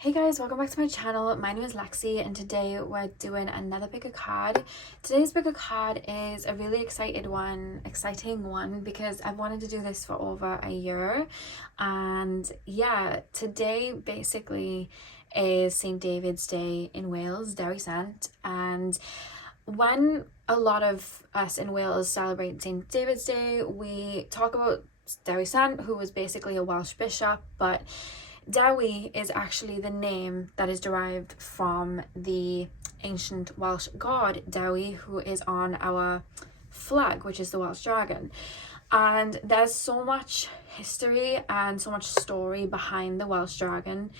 Hey guys, welcome back to my channel. My name is Lexi and today we're doing another pick a card. Today's pick a card is a really exciting one because I've wanted to do this for over a year. And yeah, today basically is St. David's Day in Wales, Dewi. And when a lot of us in Wales celebrate St. David's Day, we talk about Dewi, who was basically a Welsh bishop, but Dewi is actually the name that is derived from the ancient Welsh god Dewi, who is on our flag, which is the Welsh dragon. And there's so much history and so much story behind the Welsh dragon,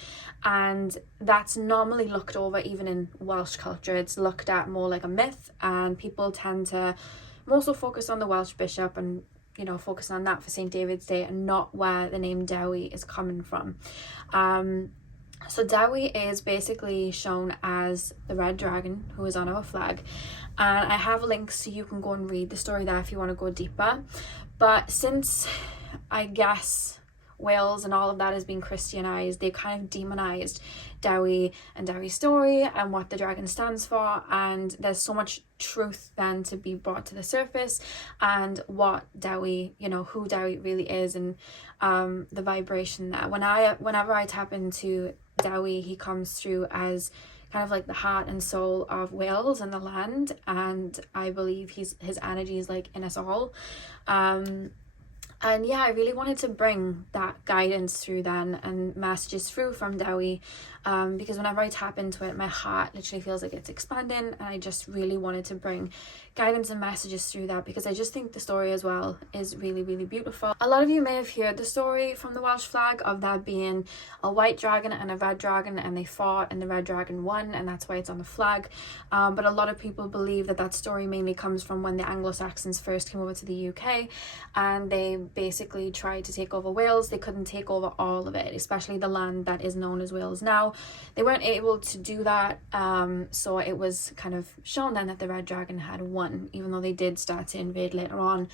and that's normally looked over. Even in Welsh culture, it's looked at more like a myth, and people tend to more so focus on the Welsh bishop and focusing on that for St. David's Day and not where the name Dewi is coming from. So Dewi is basically shown as the red dragon who is on our flag, and I have links so you can go and read the story there if you want to go deeper. But since I guess Wales and all of that has been Christianized, they've kind of demonized Dewi and Dewi's story and what the dragon stands for, and there's so much truth then to be brought to the surface and what Dewi, who Dewi really is, and the vibration there. Whenever I tap into Dewi, he comes through as kind of like the heart and soul of Wales and the land, and I believe his energy is like in us all. And yeah, I really wanted to bring that guidance through then and messages through from Dewi, because whenever I tap into it, my heart literally feels like it's expanding, and I just really wanted to bring guidance and messages through that because I just think the story as well is really, really beautiful. A lot of you may have heard the story from the Welsh flag of there being a white dragon and a red dragon, and they fought and the red dragon won, and that's why it's on the flag. But a lot of people believe that story mainly comes from when the Anglo-Saxons first came over to the UK and they basically tried to take over Wales. They couldn't take over all of it, especially the land that is known as Wales now. They weren't able to do that, so it was kind of shown then that the red dragon had won, even though they did start to invade later on.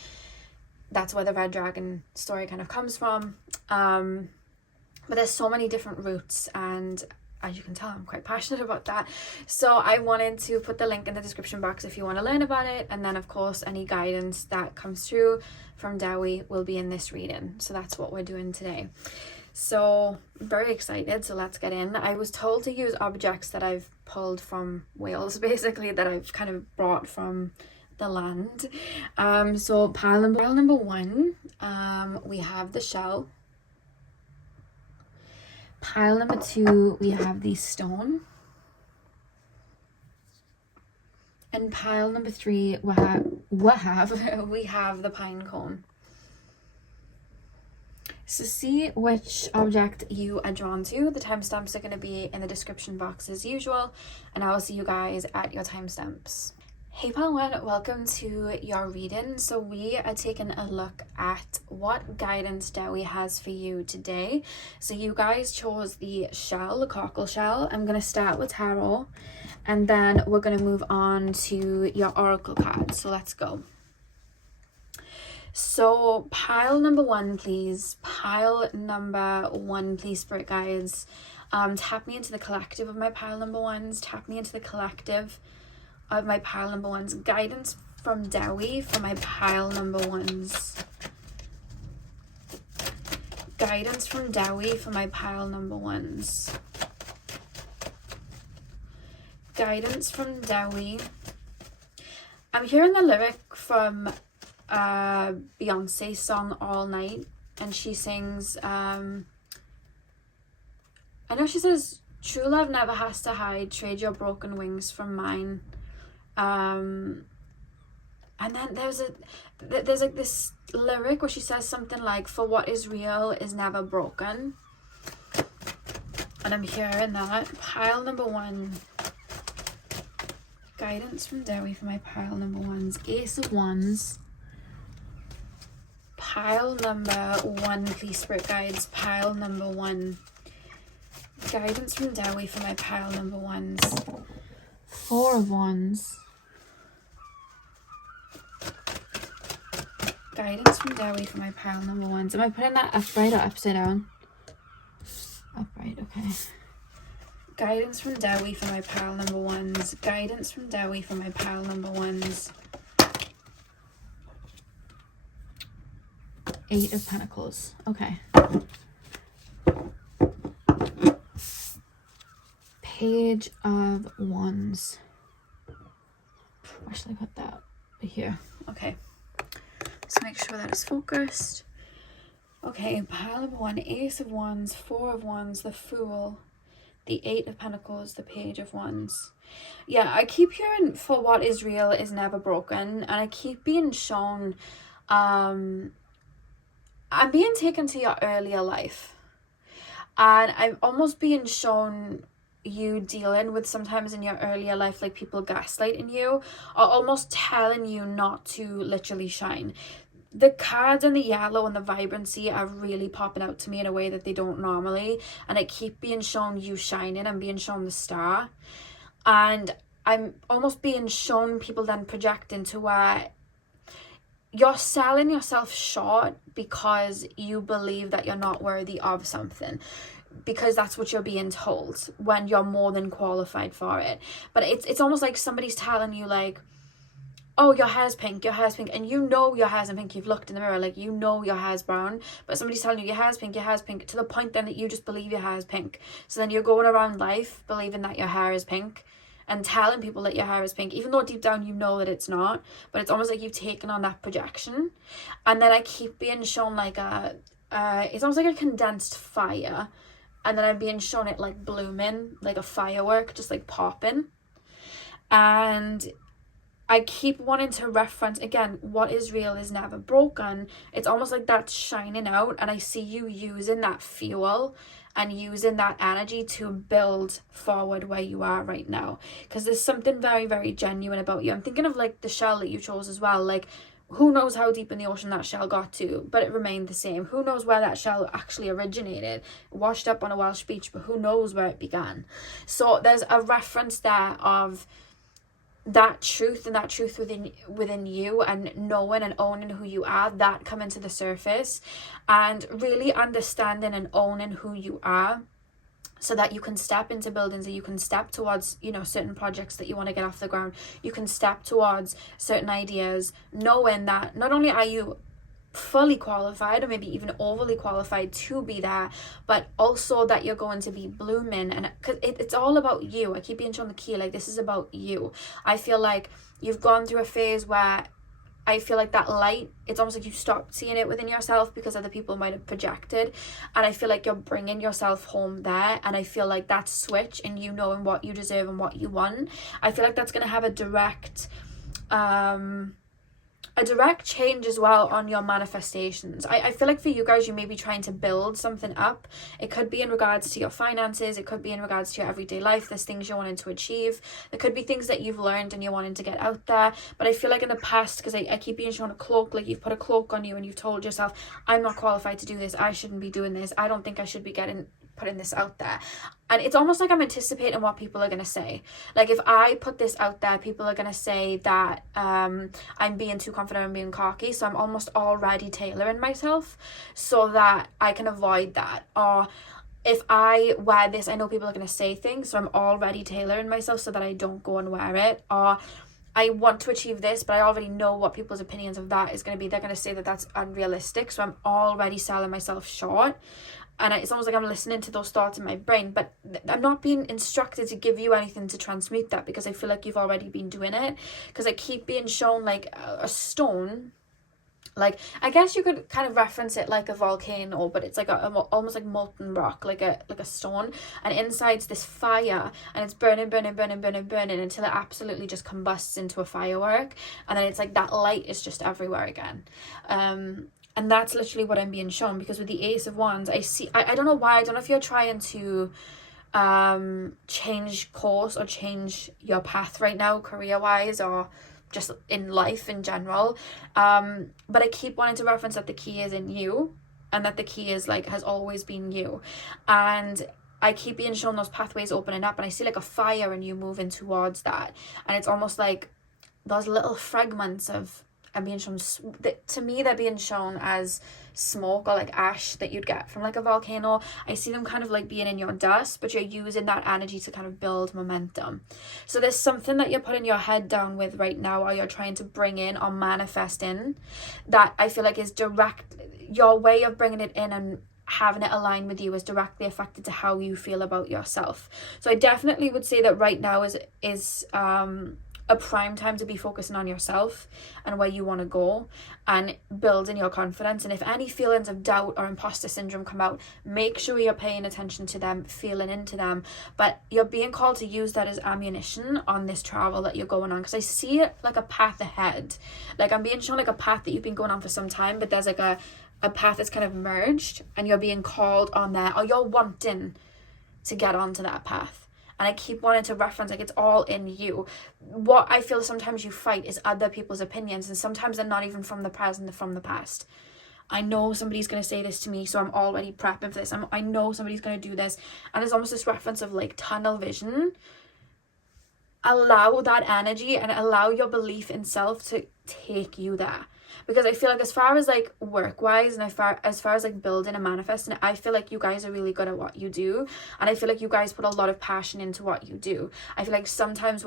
That's where the red dragon story kind of comes from. But there's so many different routes, and as you can tell, I'm quite passionate about that. So I wanted to put the link in the description box if you want to learn about it. And then of course, any guidance that comes through from Dewi will be in this reading. So that's what we're doing today. So I'm very excited. So let's get in. I was told to use objects that I've pulled from Wales, basically, that I've kind of brought from the land. So pile number one, we have the shell. Pile number two, we have the stone. And pile number three, we have the pine cone. So see which object you are drawn to. The timestamps are going to be in the description box as usual, and I will see you guys at your timestamps. Hey pile one, welcome to your reading. So we are taking a look at what guidance Dewi has for you today. So you guys chose the shell, the cockle shell. I'm going to start with tarot, and then we're going to move on to your oracle cards. So let's go. So pile number one, please. Pile number one, please, spirit guides. Tap me into the collective of my pile number ones. Tap me into the collective of my pile number ones. Guidance from Dewi for my pile number ones. Guidance from Dewi for my pile number ones. Guidance from Dewi. I'm hearing the lyric from Beyonce's song All Night, and she sings, I know she says, true love never has to hide, trade your broken wings for mine. And then there's like this lyric where she says something like, for what is real is never broken. And I'm hearing that. Pile number one. Guidance from Dewi for my pile number ones. Ace of Wands. Pile number one, please, spirit guides. Pile number one. Guidance from Dewi for my pile number ones. Four of Wands. Guidance from Dewi for my pile number ones. Am I putting that upright or upside down? Upright, okay. Guidance from Dewi for my pile number ones. Guidance from Dewi for my pile number ones. 8 of Pentacles. Okay. Page of Wands. Where should I put that? Here. Okay. Let's make sure that is focused. Okay, pile number 1, Ace of Wands, 4 of Wands, the Fool, the 8 of Pentacles, the Page of Wands. Yeah, I keep hearing for what is real is never broken, and I keep being shown, I'm being taken to your earlier life, and I'm almost being shown you dealing with sometimes in your earlier life, like people gaslighting you or almost telling you not to literally shine. The cards and the yellow and the vibrancy are really popping out to me in a way that they don't normally, and I keep being shown you shining. I'm being shown the star, and I'm almost being shown people then project into where you're selling yourself short because you believe that you're not worthy of something, because that's what you're being told when you're more than qualified for it. But it's almost like somebody's telling you, like, oh, your hair's pink, and you know your hair's pink. You've looked in the mirror, like, you know your hair's brown, but somebody's telling you your hair's pink, to the point then that you just believe your hair is pink. So then you're going around life believing that your hair is pink and telling people that your hair is pink, even though deep down you know that it's not. But it's almost like you've taken on that projection. And then I keep being shown like it's almost like a condensed fire, and then I'm being shown it like blooming, like a firework, just like popping. And I keep wanting to reference, again, what is real is never broken. It's almost like that's shining out, and I see you using that fuel and using that energy to build forward where you are right now. Because there's something very, very genuine about you. I'm thinking of like the shell that you chose as well. Like, who knows how deep in the ocean that shell got to, but it remained the same. Who knows where that shell actually originated? Washed up on a Welsh beach, but who knows where it began? So there's a reference there of that truth, and that truth within you, and knowing and owning who you are, that coming to the surface, and really understanding and owning who you are, so that you can step into buildings, that you can step towards, you know, certain projects that you want to get off the ground. You can step towards certain ideas, knowing that not only are you fully qualified, or maybe even overly qualified to be there, but also that you're going to be blooming. And because it's all about you. I keep being shown the key, like, this is about you. I feel like you've gone through a phase where I feel like that light, it's almost like you stopped seeing it within yourself because other people might have projected, and I feel like you're bringing yourself home there. And I feel like that switch and you knowing what you deserve and what you want, I feel like that's going to have a direct change as well on your manifestations. I feel like for you guys, you may be trying to build something up. It could be in regards to your finances. It could be in regards to your everyday life. There's things you're wanting to achieve. There could be things that you've learned and you're wanting to get out there. But I feel like in the past, because I keep being shown a cloak, like you've put a cloak on you and you've told yourself, I'm not qualified to do this. I shouldn't be doing this. I don't think I should be putting this out there. And it's almost like I'm anticipating what people are going to say. Like, if I put this out there, people are going to say that I'm being too confident, I'm being cocky. So I'm almost already tailoring myself so that I can avoid that. Or if I wear this, I know people are going to say things, so I'm already tailoring myself so that I don't go and wear it. Or I want to achieve this, but I already know what people's opinions of that is going to be. They're going to say that that's unrealistic, so I'm already selling myself short. And it's almost like I'm listening to those thoughts in my brain, but I'm not being instructed to give you anything to transmute that, because I feel like you've already been doing it. Because I keep being shown like a stone. Like, I guess you could kind of reference it like a volcano, but it's like almost like molten rock, like a stone, and inside's this fire, and it's burning until it absolutely just combusts into a firework, and then it's like that light is just everywhere again. And that's literally what I'm being shown, because with the Ace of Wands, I don't know why, I don't know if you're trying to change course or change your path right now, career-wise, or just in life in general. But I keep wanting to reference that the key is in you, and that the key is like, has always been you. And I keep being shown those pathways opening up, and I see like a fire and you moving towards that. And it's almost like those little fragments of I'm being shown, to me they're being shown as smoke or like ash that you'd get from like a volcano. I see them kind of like being in your dust, but you're using that energy to kind of build momentum. So there's something that you're putting your head down with right now, or you're trying to bring in or manifest in, that I feel like is direct, your way of bringing it in and having it align with you is directly affected to how you feel about yourself. So I definitely would say that right now is a prime time to be focusing on yourself and where you want to go and building your confidence. And if any feelings of doubt or imposter syndrome come out, make sure you're paying attention to them, feeling into them, but you're being called to use that as ammunition on this travel that you're going on, because I see it like a path ahead. Like I'm being shown like a path that you've been going on for some time, but there's like a path that's kind of merged and you're being called on there, or you're wanting to get onto that path. And I keep wanting to reference, like, it's all in you. What I feel sometimes you fight is other people's opinions, and sometimes they're not even from the present, they're from the past. I know somebody's going to say this to me, so I'm already prepping for this. I know somebody's going to do this. And there's almost this reference of, like, tunnel vision. Allow that energy and allow your belief in self to take you there. Because I feel like as far as like work wise and as far as like building and manifesting, I feel like you guys are really good at what you do, and I feel like you guys put a lot of passion into what you do. I feel like sometimes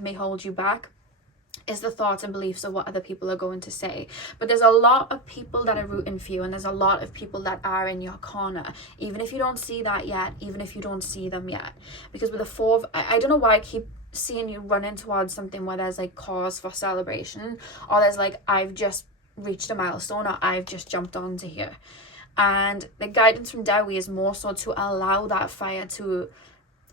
may hold you back is the thoughts and beliefs of what other people are going to say. But there's a lot of people that are rooting for you, and there's a lot of people that are in your corner, even if you don't see that yet, even if you don't see them yet. Because with the four of, I don't know why I keep seeing you running towards something where there's like cause for celebration, or there's like, I've just reached a milestone, or I've just jumped onto here. And the guidance from Dewi is more so to allow that fire to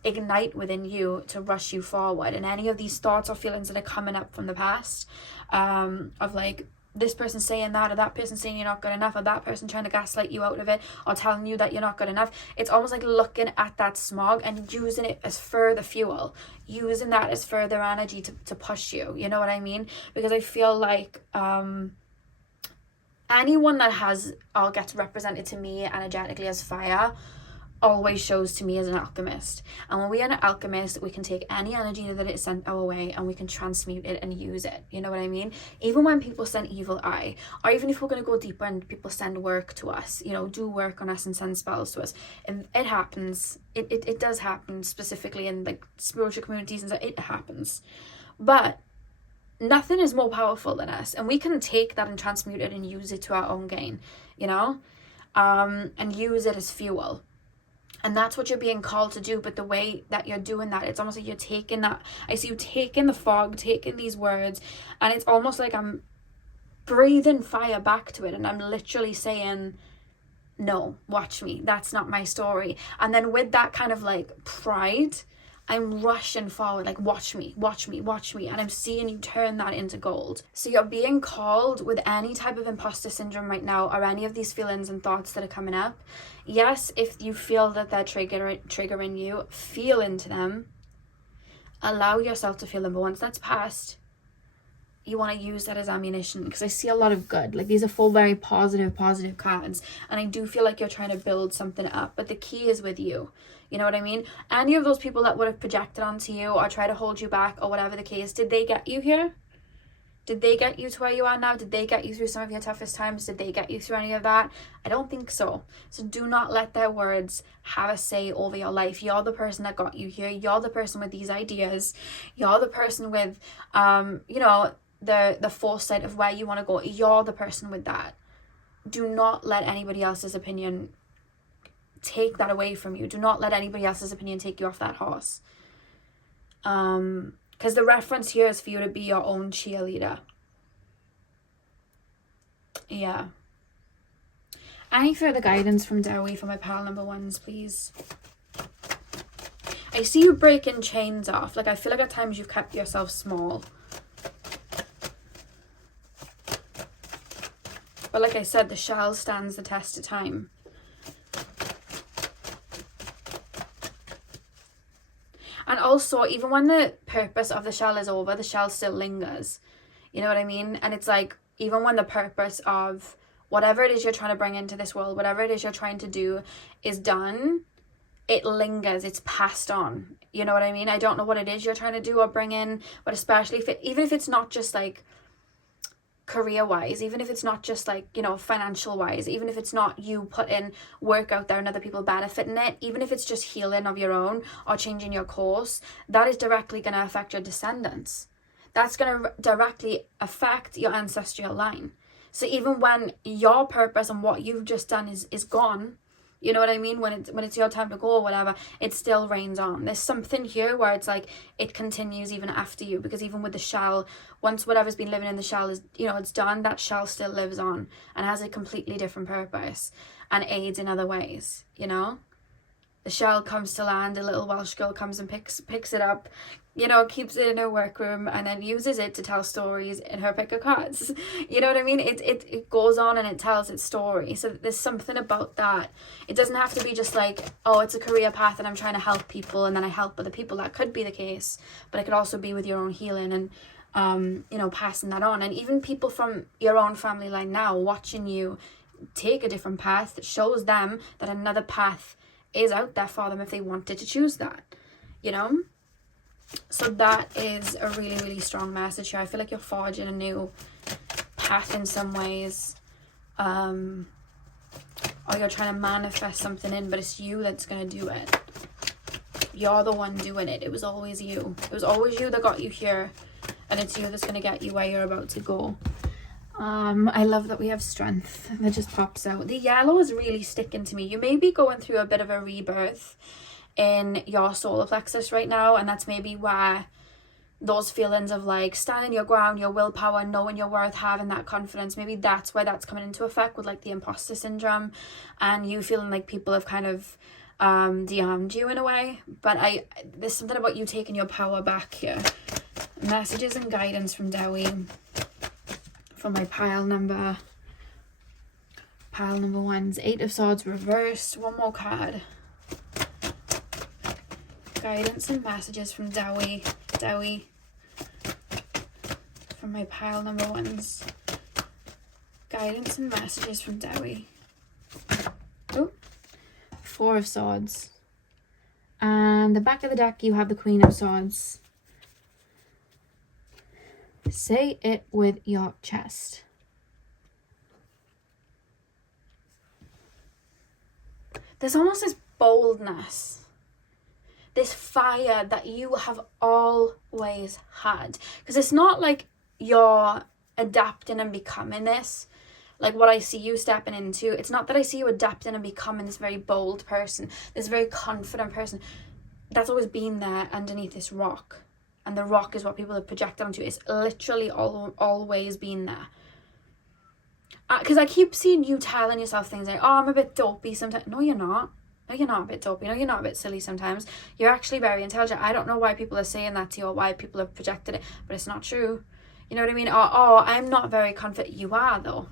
ignite within you, to rush you forward. And any of these thoughts or feelings that are coming up from the past, of like this person saying that, or that person saying you're not good enough, or that person trying to gaslight you out of it, or telling you that you're not good enough, it's almost like looking at that smog and using it as further fuel, using that as further energy to push you, you know what I mean? Because I feel like anyone that has or gets represented to me energetically as fire always shows to me as an alchemist. And when we are an alchemist, we can take any energy that is sent our way and we can transmute it and use it, you know what I mean? Even when people send evil eye, or even if we're going to go deeper and people send work to us, you know, do work on us and send spells to us, and it happens, it does happen, specifically in like spiritual communities, and so it happens. But nothing is more powerful than us, and we can take that and transmute it and use it to our own gain, you know, and use it as fuel. And that's what you're being called to do. But the way that you're doing that, it's almost like you're taking that, I see you taking the fog, taking these words, and it's almost like I'm breathing fire back to it, and I'm literally saying, no, watch me, that's not my story. And then with that kind of like pride, I'm rushing forward, like, watch me, watch me, watch me. And I'm seeing you turn that into gold. So you're being called with any type of imposter syndrome right now, or any of these feelings and thoughts that are coming up. Yes, if you feel that they're triggering you, feel into them. Allow yourself to feel them. But once that's passed, you want to use that as ammunition, because I see a lot of good. Like, these are full very positive cards, and I do feel like you're trying to build something up, but the key is with you. You know what I mean? Any of those people that would have projected onto you or try to hold you back or whatever the case, did they get you here? Did they get you to where you are now? Did they get you through some of your toughest times? Did they get you through any of that? I don't think so. So do not let their words have a say over your life. You're the person that got you here. You're the person with these ideas. You're the person with, you know, the foresight of where you want to go. You're the person with that. Do not let anybody else's opinion take that away from you. Do not let anybody else's opinion take you off that horse. Because the reference here is for you to be your own cheerleader. Yeah. Any further guidance from Dewi for my pile number ones, please? I see you breaking chains off. Like, I feel like at times you've kept yourself small. But like I said, the shell stands the test of time. And also, even when the purpose of the shell is over, the shell still lingers. You know what I mean? And it's like, even when the purpose of whatever it is you're trying to bring into this world, whatever it is you're trying to do is done, it lingers, it's passed on. You know what I mean? I don't know what it is you're trying to do or bring in, but especially even if it's not just like career wise, even if it's not just like, you know, financial wise, even if it's not you put in work out there and other people benefit in it, even if it's just healing of your own or changing your course, that is directly going to affect your descendants. That's going to directly affect your ancestral line. So even when your purpose and what you've just done is gone, you know what I mean? When it's your time to go or whatever, it still reigns on. There's something here where it's like it continues even after you, because even with the shell, once whatever's been living in the shell is, you know, it's done, that shell still lives on and has a completely different purpose and aids in other ways, you know? The shell comes to land, a little Welsh girl comes and picks it up, you know, keeps it in her workroom and then uses it to tell stories in her pick of cards. You know what I mean? It goes on and it tells its story. So there's something about that. It doesn't have to be just like, oh, it's a career path and I'm trying to help people and then I help other people. That could be the case, but it could also be with your own healing and, you know, passing that on. And even people from your own family line now watching you take a different path, that shows them that another path is out there for them if they wanted to choose that, you know? So that is a really, really strong message here. I feel like you're forging a new path in some ways, or you're trying to manifest something in, but it's you that's going to do it. You're the one doing it. It was always you. It was always you that got you here, and it's you that's going to get you where you're about to go. I love that we have strength that just pops out. The yellow is really sticking to me. You may be going through a bit of a rebirth in your solar plexus right now, and that's maybe where those feelings of like standing your ground, your willpower, knowing your worth, having that confidence, maybe that's where that's coming into effect with like the imposter syndrome and you feeling like people have kind of de-armed you in a way. But there's something about you taking your power back here. Messages and guidance from Dewi for my pile number one's 8 of Swords reversed. One more card. Guidance and messages from Dewi for my pile number ones. Guidance and messages from Dewi. Oh, 4 of Swords. And the back of the deck you have the Queen of Swords. Say it with your chest. There's almost this boldness, this fire that you have always had. Because it's not like you're adapting and becoming this, like what I see you stepping into. It's not that I see you adapting and becoming this very bold person, this very confident person. That's always been there underneath this rock. And the rock is what people have projected onto. It's literally always been there. Because I keep seeing you telling yourself things like, oh, I'm a bit dopey sometimes. No, you're not. No, you're not a bit dopey. No, you're not a bit silly sometimes. You're actually very intelligent. I don't know why people are saying that to you or why people have projected it, but it's not true. You know what I mean? Or, oh, I'm not very confident. You are, though.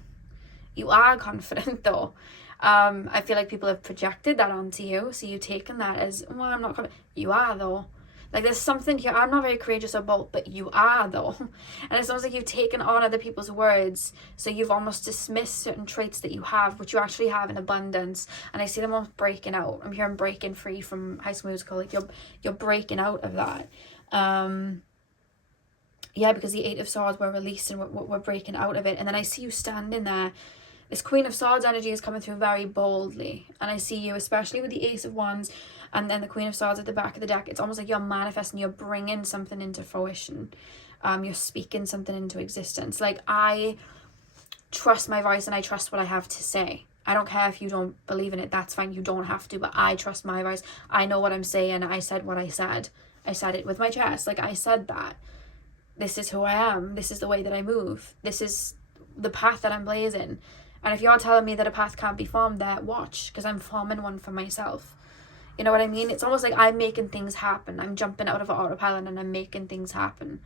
You are confident, though. I feel like people have projected that onto you. So you've taken that as, well, I'm not confident. You are, though. Like, there's something here. I'm not very courageous or bold, but you are, though. And it's almost like you've taken on other people's words. So you've almost dismissed certain traits that you have, which you actually have in abundance. And I see them almost breaking out. I'm hearing breaking free from High School Musical. Like, you're breaking out of that. Yeah, because the 8 of Swords were released and we're breaking out of it. And then I see you standing there. This Queen of Swords energy is coming through very boldly. And I see you, especially with the Ace of Wands, and then the Queen of Swords at the back of the deck. It's almost like you're manifesting, you're bringing something into fruition. You're speaking something into existence. Like, I trust my voice and I trust what I have to say. I don't care if you don't believe in it. That's fine. You don't have to. But I trust my voice. I know what I'm saying. I said what I said. I said it with my chest. Like, I said that. This is who I am. This is the way that I move. This is the path that I'm blazing. And if you're telling me that a path can't be formed there, watch. Because I'm forming one for myself. You know what I mean? It's almost like I'm making things happen. I'm jumping out of an autopilot and I'm making things happen.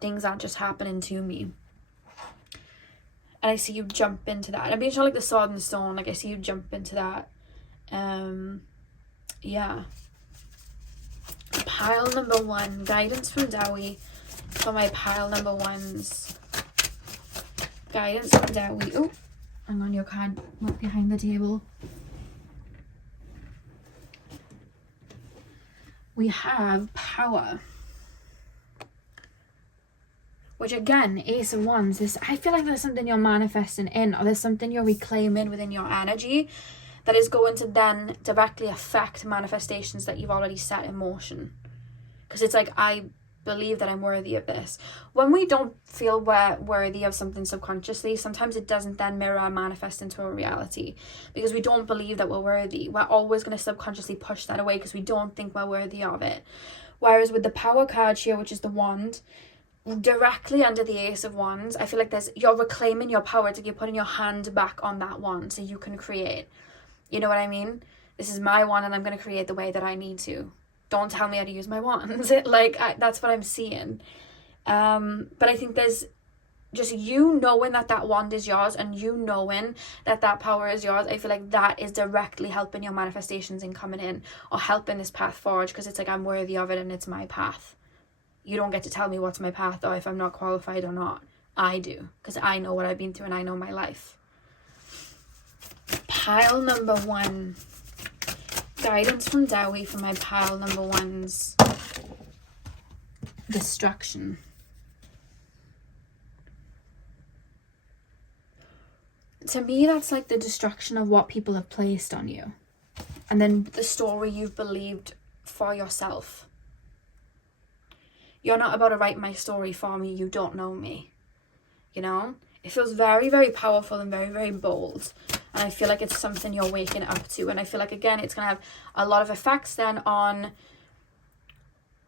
Things aren't just happening to me. And I see you jump into that. I'm being shown like the sword and the stone. Like, I see you jump into that. Yeah. Pile number 1. Guidance from Dewi for my pile number 1s. Guidance from Dewi. Oh, hang on, your card not behind the table. We have power. which again, Ace of Wands, this, I feel like there's something you're manifesting in, or there's something you're reclaiming within your energy that is going to then directly affect manifestations that you've already set in motion. Because it's like, I believe that I'm worthy of this. When we don't feel we're worthy of something subconsciously, sometimes it doesn't then mirror and manifest into a reality, because we don't believe that we're worthy. We're always going to subconsciously push that away because we don't think we're worthy of it. Whereas with the Power card here, which is the wand, directly under the Ace of Wands, I feel like you're reclaiming your power. It's like you're putting your hand back on that wand so you can create. You know what I mean? This is my wand and I'm going to create the way that I need to. Don't tell me how to use my wands. That's what I'm seeing. But I think there's just you knowing that wand is yours, and you knowing that power is yours. I feel like that is directly helping your manifestations in coming in, or helping this path forward, because it's like, I'm worthy of it and it's my path. You don't get to tell me what's my path or if I'm not qualified or not. I do, because I know what I've been through and I know my life. Pile number 1. Guidance from Dewi for my pile number 1's destruction. To me, that's like the destruction of what people have placed on you, and then the story you've believed for yourself. You're not about to write my story for me. You don't know me. You know? It feels very, very powerful and very, very bold. And I feel like it's something you're waking up to. And I feel like, again, it's going to have a lot of effects then on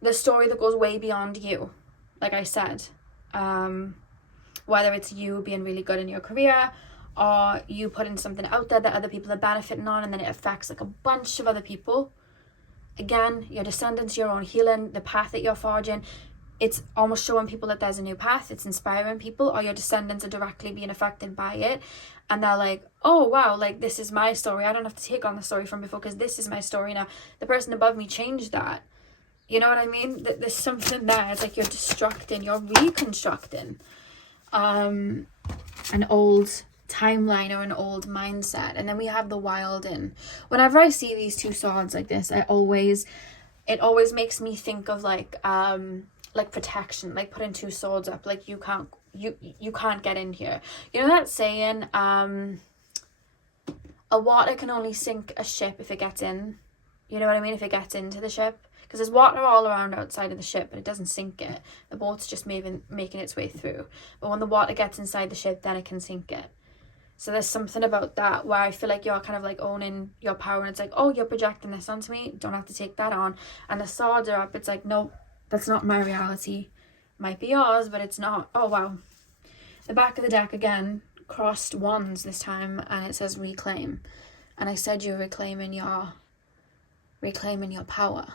the story that goes way beyond you. Like I said, whether it's you being really good in your career, or you putting something out there that other people are benefiting on, and then it affects like a bunch of other people. Again, your descendants, your own healing, the path that you're forging. It's almost showing people that there's a new path. It's inspiring people, or your descendants are directly being affected by it. And they're like, oh, wow, like, this is my story. I don't have to take on the story from before because this is my story now. The person above me changed that. You know what I mean? There's something there. It's like you're destructing, you're reconstructing an old timeline or an old mindset. And then we have the wilding. Whenever I see these two swords like this, it always makes me think of like protection, like putting two swords up, like you can't get in here. You know that saying, a water can only sink a ship if it gets in. You know what I mean? If it gets into the ship. Because there's water all around outside of the ship, but it doesn't sink it. The boat's just making its way through. But when the water gets inside the ship, then it can sink it. So there's something about that where I feel like you're kind of like owning your power, and it's like, oh, you're projecting this onto me. Don't have to take that on. And the swords are up. It's like, no, that's not my reality. Might be yours, but it's not. Oh, wow. The back of the deck again, crossed wands this time, and it says reclaim. And I said you're reclaiming your power.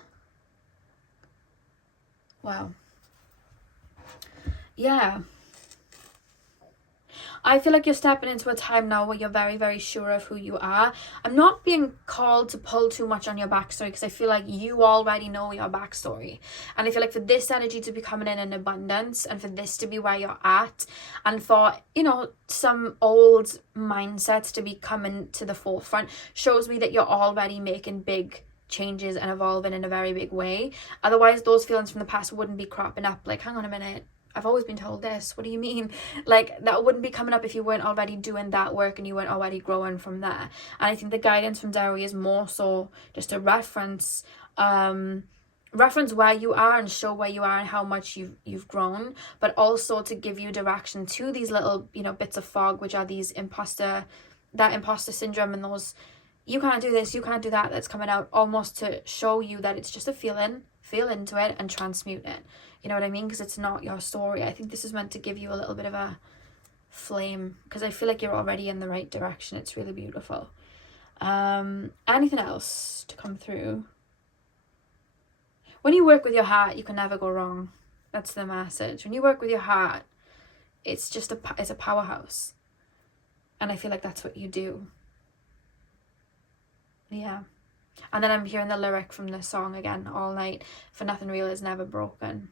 Wow. Yeah. I feel like you're stepping into a time now where you're very, very sure of who you are. I'm not being called to pull too much on your backstory, because I feel like you already know your backstory. And I feel like for this energy to be coming in abundance, and for this to be where you're at, and for, you know, some old mindsets to be coming to the forefront, shows me that you're already making big changes and evolving in a very big way. Otherwise, those feelings from the past wouldn't be cropping up. Like, hang on a minute, I've always been told this. What do you mean? Like, that wouldn't be coming up if you weren't already doing that work and you weren't already growing from there. And I think the guidance from Dewi is more so just a reference where you are and show where you are and how much you've grown, but also to give you direction to these little, you know, bits of fog, which are these imposter syndrome, and those you can't do this, you can't do that, that's coming out, almost to show you that it's just a feeling. Feel into it and transmute it. You know what I mean? Because it's not your story. I think this is meant to give you a little bit of a flame, because I feel like you're already in the right direction. It's really beautiful. Anything else to come through? When you work with your heart, you can never go wrong. That's the message. When you work with your heart, it's just it's a powerhouse. And I feel like that's what you do. Yeah. And then I'm hearing the lyric from the song again all night. For nothing real is never broken.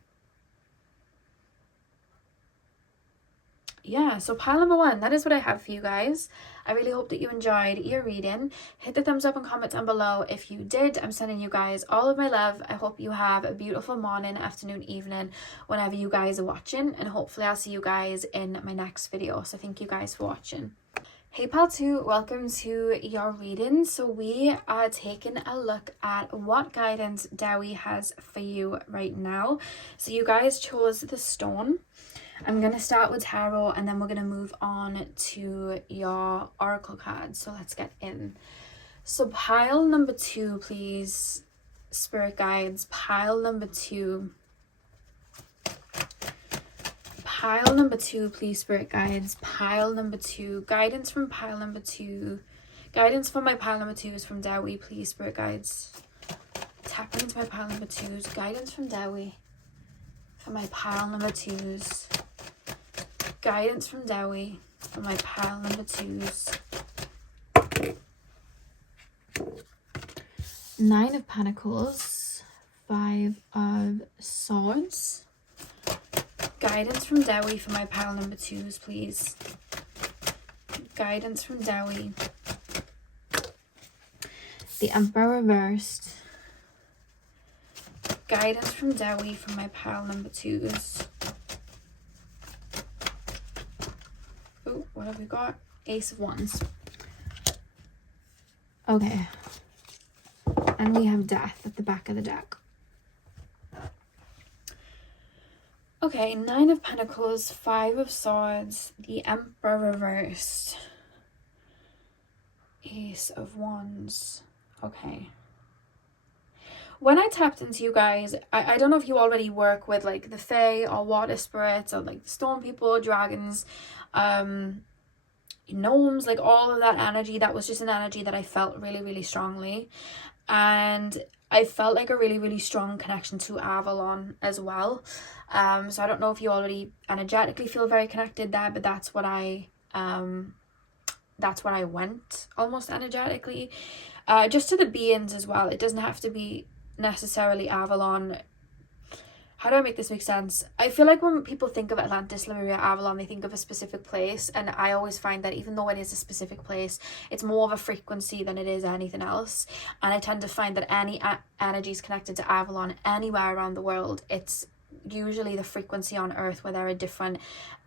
yeah, so pile number 1, that is what I have for you guys. I really hope that you enjoyed your reading. Hit the thumbs up and comment down below if you did. I'm sending you guys all of my love. I hope you have a beautiful morning, afternoon, evening, whenever you guys are watching, and hopefully I'll see you guys in my next video. So thank you guys for watching. Hey pal 2, welcome to your reading. So we are taking a look at what guidance Dewi has for you right now. So you guys chose the stone. I'm going to start with tarot and then we're going to move on to your oracle cards. So let's get in. So pile number 2, please, spirit guides. Pile number 2. Pile number 2, please, spirit guides. Pile number 2. Guidance from pile number 2. Guidance for my pile number 2 is from Dewi, please, spirit guides. Tapping into my pile number 2s. Guidance from Dewi for my pile number 2s. Guidance from Dewi for my pile number 2s. 9 of Pentacles. 5 of Swords. Guidance from Dewi for my pile number 2s, please. Guidance from Dewi. The Emperor reversed. Guidance from Dewi for my pile number 2s. Oh, what have we got? Ace of Wands. Okay. And we have Death at the back of the deck. Okay, 9 of Pentacles, 5 of Swords, the Emperor reversed, Ace of Wands. Okay. When I tapped into you guys, I don't know if you already work with like the Fae or water spirits or like the stone people, dragons, gnomes, like all of that energy. That was just an energy that I felt really, really strongly. And I felt like a really, really strong connection to Avalon as well. So I don't know if you already energetically feel very connected there, but that's what I went almost energetically. Just to the beings as well. It doesn't have to be necessarily Avalon. How do I make this make sense? I feel like when people think of Atlantis, Lemuria, Avalon, they think of a specific place. And I always find that even though it is a specific place, it's more of a frequency than it is anything else. And I tend to find that any energies connected to Avalon anywhere around the world, it's usually the frequency on Earth where there are different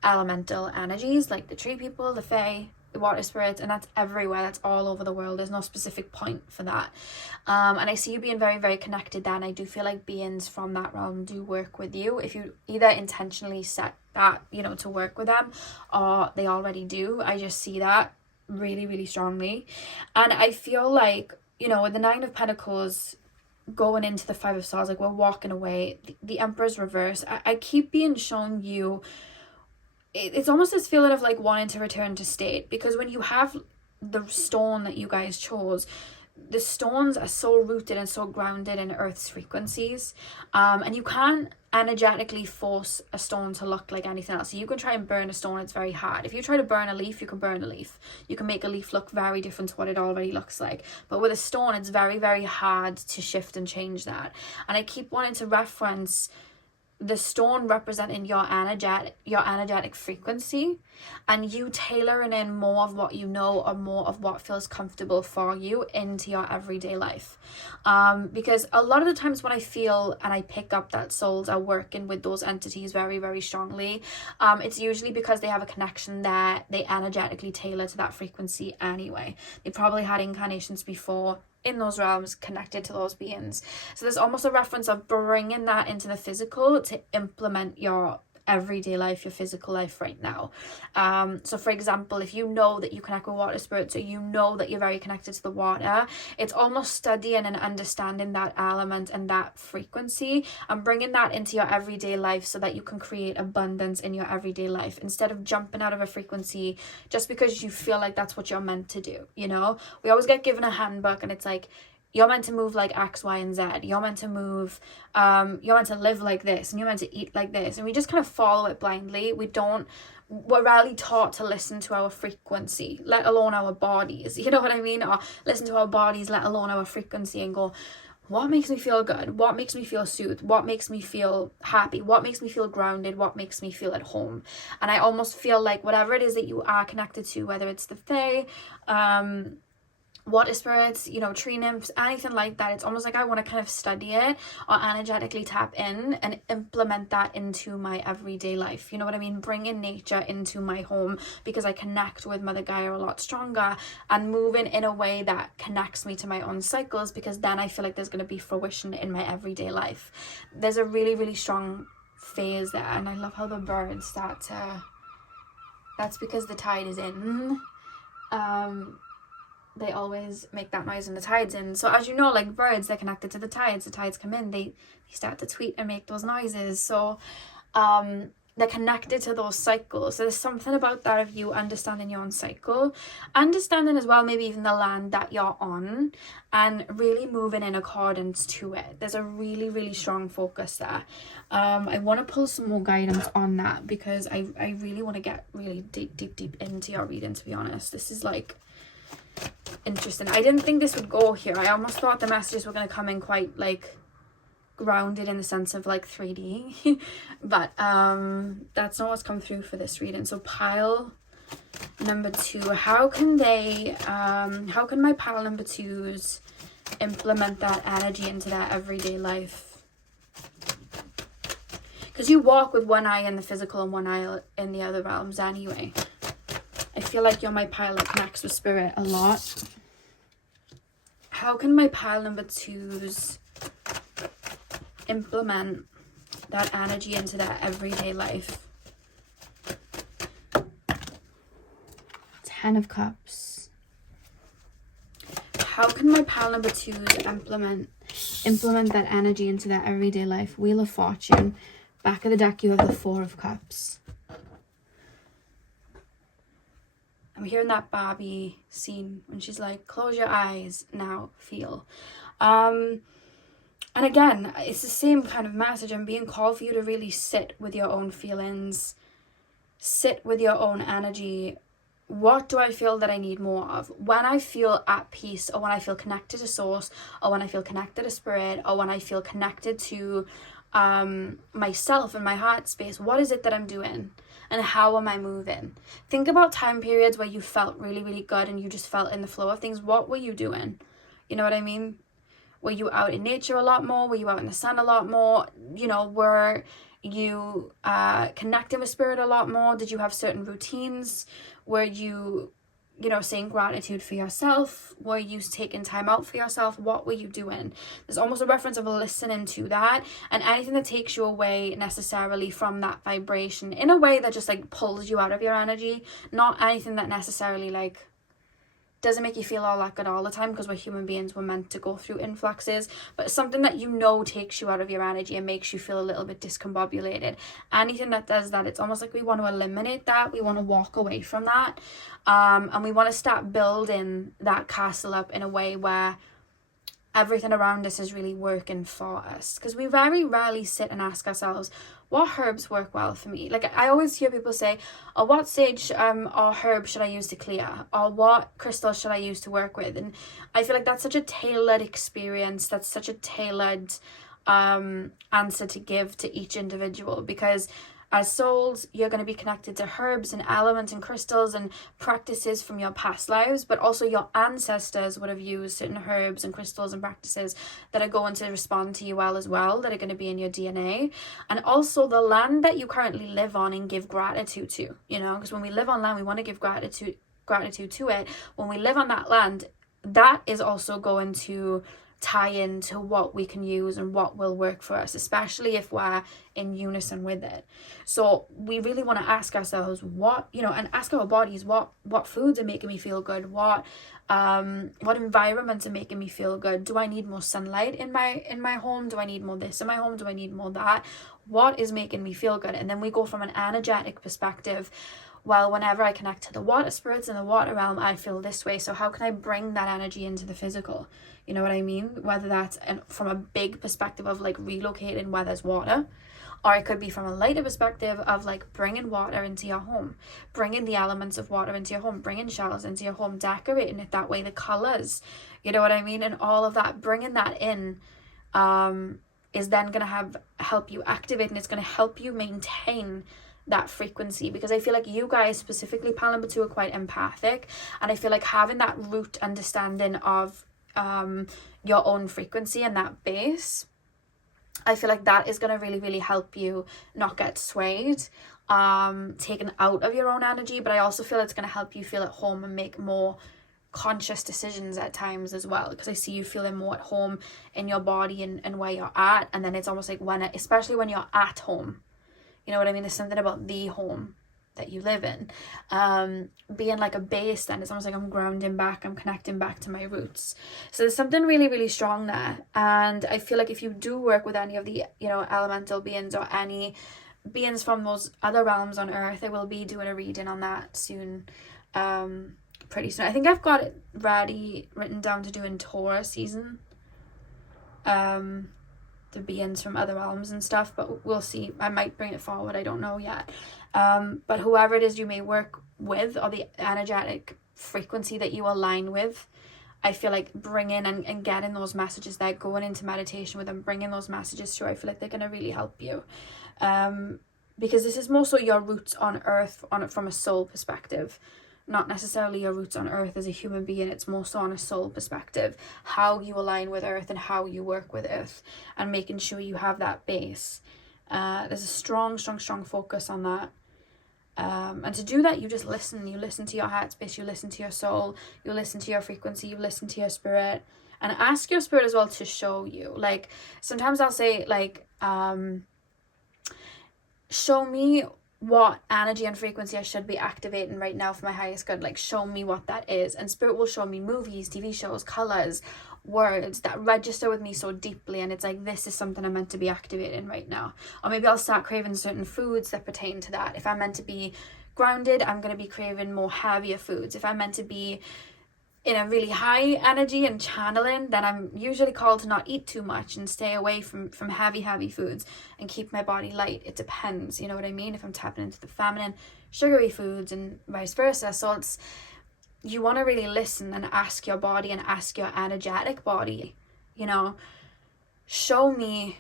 elemental energies, like the tree people, the Fae, the water spirits, and that's everywhere. That's all over the world. There's no specific point for that. And I see you being very, very connected there, and I do feel like beings from that realm do work with you if you either intentionally set that, you know, to work with them, or they already do. I just see that really, really strongly. And I feel like, you know, with the 9 of Pentacles going into the 5 of Swords, like we're walking away, the Emperor's reverse, I keep being shown you, it's almost this feeling of like wanting to return to state, because when you have the stone that you guys chose, the stones are so rooted and so grounded in Earth's frequencies, and you can't energetically force a stone to look like anything else. So you can try and burn a stone, it's very hard. If you try to burn a leaf, you can burn a leaf. You can make a leaf look very different to what it already looks like. But with a stone, it's very, very hard to shift and change that. And I keep wanting to reference the stone representing your energetic frequency, and you tailoring in more of what you know or more of what feels comfortable for you into your everyday life. Because a lot of the times when I feel and I pick up that souls are working with those entities very, very strongly, it's usually because they have a connection there. They energetically tailor to that frequency anyway. They probably had incarnations before in those realms connected to those beings. So there's almost a reference of bringing that into the physical to implement your everyday life, your physical life right now. So for example, if you know that you connect with water spirits, or you know that you're very connected to the water, it's almost studying and understanding that element and that frequency and bringing that into your everyday life so that you can create abundance in your everyday life, instead of jumping out of a frequency just because you feel like that's what you're meant to do. You know, we always get given a handbook and it's like, you're meant to move like X, Y, and Z. You're meant to move, you're meant to live like this, and you're meant to eat like this. And we just kind of follow it blindly. We're rarely taught to listen to our frequency, let alone our bodies. You know what I mean? Or listen to our bodies, let alone our frequency, and go, what makes me feel good, what makes me feel soothed, what makes me feel happy, what makes me feel grounded, what makes me feel at home. And I almost feel like whatever it is that you are connected to, whether it's the fae, water spirits, you know, tree nymphs, anything like that, it's almost like I want to kind of study it or energetically tap in and implement that into my everyday life. You know what I mean? Bring in nature into my home, because I connect with Mother Gaia a lot stronger, and moving in a way that connects me to my own cycles, because then I feel like there's going to be fruition in my everyday life. There's a really, really strong phase there, and I love how the birds start to, that's because the tide is in. They always make that noise when the tide's in. So as you know, like birds, they're connected to the tides come in, they start to tweet and make those noises. So they're connected to those cycles. So there's something about that of you understanding your own cycle, understanding as well maybe even the land that you're on, and really moving in accordance to it. There's a really, really strong focus there. I want to pull some more guidance on that, because I really want to get really deep into your reading, to be honest. This is like interesting. I didn't think this would go here. I almost thought the messages were going to come in quite like grounded in the sense of like 3D, but that's not what's come through for this reading. So pile number 2, how can my pile number 2s implement that energy into their everyday life? Because you walk with one eye in the physical and one eye in the other realms anyway. I feel like you're my pile that connects with spirit a lot. How can my pile number 2s implement that energy into their everyday life? 10 of Cups. How can my pile number 2s implement that energy into their everyday life? Wheel of Fortune. Back of the deck, you have the 4 of Cups. I'm hearing that Barbie scene when she's like, close your eyes, now feel. And again, it's the same kind of message. I'm being called for you to really sit with your own feelings, sit with your own energy. What do I feel that I need more of? When I feel at peace, or when I feel connected to source, or when I feel connected to spirit, or when I feel connected to myself and my heart space, what is it that I'm doing? And how am I moving? Think about time periods where you felt really, really good and you just felt in the flow of things. What were you doing? You know what I mean? Were you out in nature a lot more? Were you out in the sun a lot more? You know, were you connecting with spirit a lot more? Did you have certain routines? Were you, you know, saying gratitude for yourself? Were you taking time out for yourself? What were you doing? There's almost a reference of listening to that, and anything that takes you away necessarily from that vibration in a way that just like pulls you out of your energy, not anything that necessarily like doesn't make you feel all that good all the time, because we're human beings, we're meant to go through influxes, but something that you know takes you out of your energy and makes you feel a little bit discombobulated. Anything that does that, it's almost like we want to eliminate that, we want to walk away from that, and we want to start building that castle up in a way where everything around us is really working for us. Because we very rarely sit and ask ourselves, what herbs work well for me? Like I always hear people say, oh, what sage or herb should I use to clear? Or what crystal should I use to work with? And I feel like that's such a tailored experience. That's such a tailored answer to give to each individual, because as souls, you're going to be connected to herbs and elements and crystals and practices from your past lives, but also your ancestors would have used certain herbs and crystals and practices that are going to respond to you well as well, that are going to be in your DNA. And also the land that you currently live on and give gratitude to, you know, because when we live on land, we want to give gratitude to it. When we live on that land, that is also going to tie into what we can use and what will work for us, especially if we're in unison with it. So we really want to ask ourselves what, you know, and ask our bodies what foods are making me feel good, what environments are making me feel good. Do I need more sunlight in my home? Do I need more this in my home? Do I need more that? What is making me feel good? And then we go from an energetic perspective. Well, whenever I connect to the water spirits in the water realm, I feel this way. So how can I bring that energy into the physical? You know what I mean? Whether that's from a big perspective of like relocating where there's water, or it could be from a lighter perspective of like bringing water into your home, bringing the elements of water into your home, bringing shells into your home, decorating it that way, the colors, you know what I mean? And all of that, bringing that in is then going to help you activate, and it's going to help you maintain that frequency, because I feel like you guys, specifically pile number 2, are quite empathic, and I feel like having that root understanding of your own frequency and that base, I feel like that is going to really, really help you not get swayed, taken out of your own energy. But I also feel it's going to help you feel at home and make more conscious decisions at times as well, because I see you feeling more at home in your body and where you're at. And then it's almost like especially when you're at home, you know what I mean? There's something about the home that you live in, being like a base, then it's almost like I'm grounding back, I'm connecting back to my roots. So there's something really, really strong there. And I feel like if you do work with any of the, you know, elemental beings or any beings from those other realms on earth, I will be doing a reading on that soon, pretty soon. I think I've got it written down to do in Taurus season, the beings from other realms and stuff, but we'll see. I might bring it forward, I don't know yet. But whoever it is you may work with, or the energetic frequency that you align with, I feel like bringing and getting those messages there, going into meditation with them, bringing those messages through, I feel like they're going to really help you. Because this is more so your roots on earth, from a soul perspective, not necessarily your roots on earth as a human being. It's more so on a soul perspective, how you align with earth and how you work with earth, and making sure you have that base. There's a strong focus on that. And to do that, you just listen. You listen to your heart space, you listen to your soul, you listen to your frequency, you listen to your spirit, and ask your spirit as well to show you. Like, sometimes I'll say, like, show me what energy and frequency I should be activating right now for my highest good. Like, show me what that is. And spirit will show me movies, TV shows, colors, words that register with me so deeply, and it's like, this is something I'm meant to be activating right now. Or maybe I'll start craving certain foods that pertain to that. If I'm meant to be grounded, I'm going to be craving more heavier foods. If I'm meant to be in a really high energy and channeling, then I'm usually called to not eat too much and stay away from heavy foods and keep my body light. It depends, you know what I mean? If I'm tapping into the feminine, sugary foods, and vice versa. So it's, you want to really listen and ask your body and ask your energetic body, you know, show me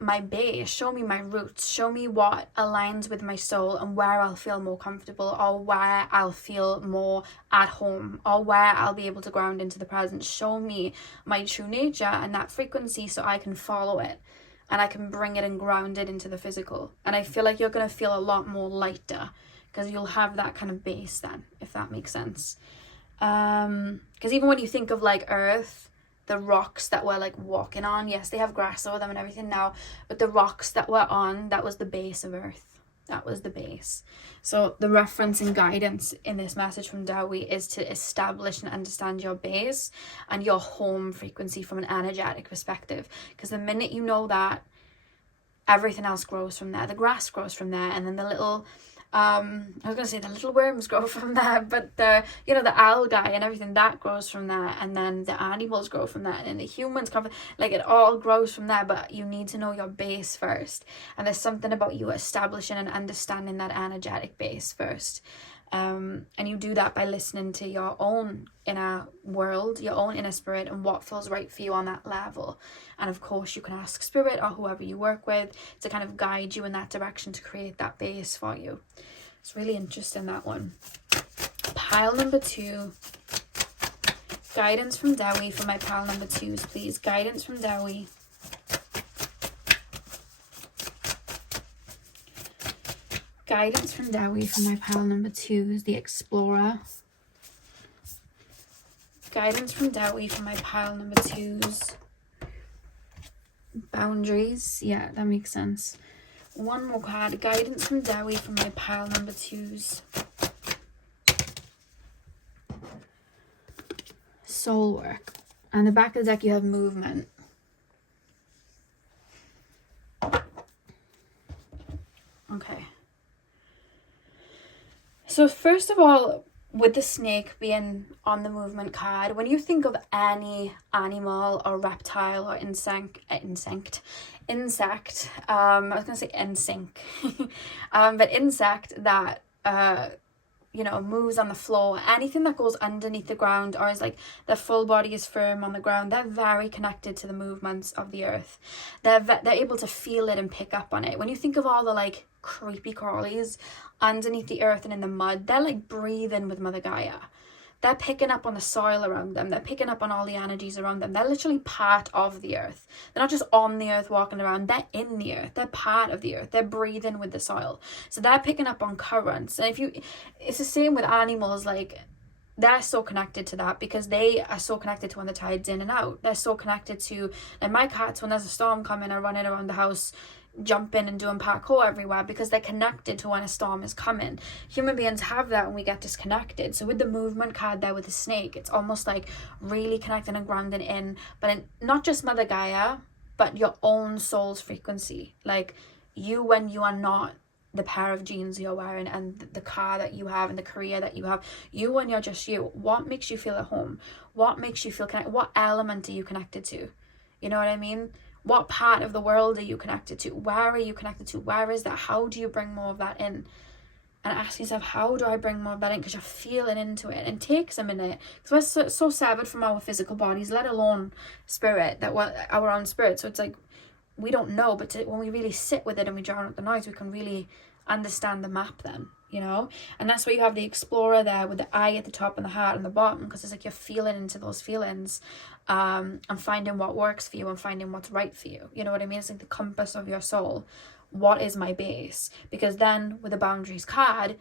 my base, show me my roots, show me what aligns with my soul and where I'll feel more comfortable, or where I'll feel more at home, or where I'll be able to ground into the present. Show me my true nature and that frequency so I can follow it and I can bring it and ground it into the physical. And I feel like you're going to feel a lot more lighter because you'll have that kind of base then, if that makes sense. Because even when you think of like earth, the rocks that we're like walking on, yes, they have grass over them and everything now, but the rocks that we're on, that was the base of earth. That was the base. So the reference and guidance in this message from Dewi is to establish and understand your base and your home frequency from an energetic perspective. Because the minute you know that, everything else grows from there. The grass grows from there, and then the little I was gonna say the little worms grow from there, but the, you know, the algae and everything that grows from there, and then the animals grow from that, and the humans come from, like, it all grows from there. But you need to know your base first, and there's something about you establishing and understanding that energetic base first. And you do that by listening to your own inner world, your own inner spirit, and what feels right for you on that level. And of course you can ask spirit or whoever you work with to kind of guide you in that direction to create that base for you. It's really interesting, that one. Pile number 2. Guidance from Dewi for my pile number 2s, please. Guidance from Dewi. Guidance from Dewi for my pile number 2s, the Explorer. Guidance from Dewi for my pile number 2s. Boundaries. Yeah, that makes sense. One more card. Guidance from Dewi for my pile number 2s. Soul work. On the back of the deck you have movement. Okay. So first of all, with the snake being on the movement card, when you think of any animal or reptile or insect, I was going to say instinct, but insect that you know, moves on the floor, anything that goes underneath the ground or is like their full body is firm on the ground, they're very connected to the movements of the earth. They're able to feel it and pick up on it. When you think of all the like creepy crawlies underneath the earth and in the mud, they're like breathing with Mother Gaia. They're picking up on the soil around them. They're picking up on all the energies around them. They're literally part of the earth. They're not just on the earth walking around. They're in the earth. They're part of the earth. They're breathing with the soil. So they're picking up on currents. And it's the same with animals. Like, they're so connected to that because they are so connected to when the tide's in and out. They're so connected to, like my cats, when there's a storm coming, are running around the house, jumping and doing parkour everywhere because they're connected to when a storm is coming. Human beings have that when we get disconnected. So with the movement card there with the snake, it's almost like really connecting and grounding in, but in not just Mother Gaia, but your own soul's frequency. Like you, when you are not the pair of jeans you're wearing and the car that you have and the career that you have, you when you're just you, what makes you feel at home? What makes you feel connected? What element are you connected to? You know what I mean? What part of the world are you connected to? Where are you connected to? Where is that? How do you bring more of that in? And ask yourself, how do I bring more of that in? Because you're feeling into it. And it takes a minute. Because we're so severed from our physical bodies, let alone spirit, that we're our own spirit. So it's like, we don't know. But when we really sit with it and we drown out the noise, we can really understand the map then, you know? And that's why you have the explorer there with the eye at the top and the heart on the bottom, because it's like you're feeling into those feelings and finding what works for you and finding what's right for you. You know what I mean? It's like the compass of your soul. What is my base? Because then with the boundaries card,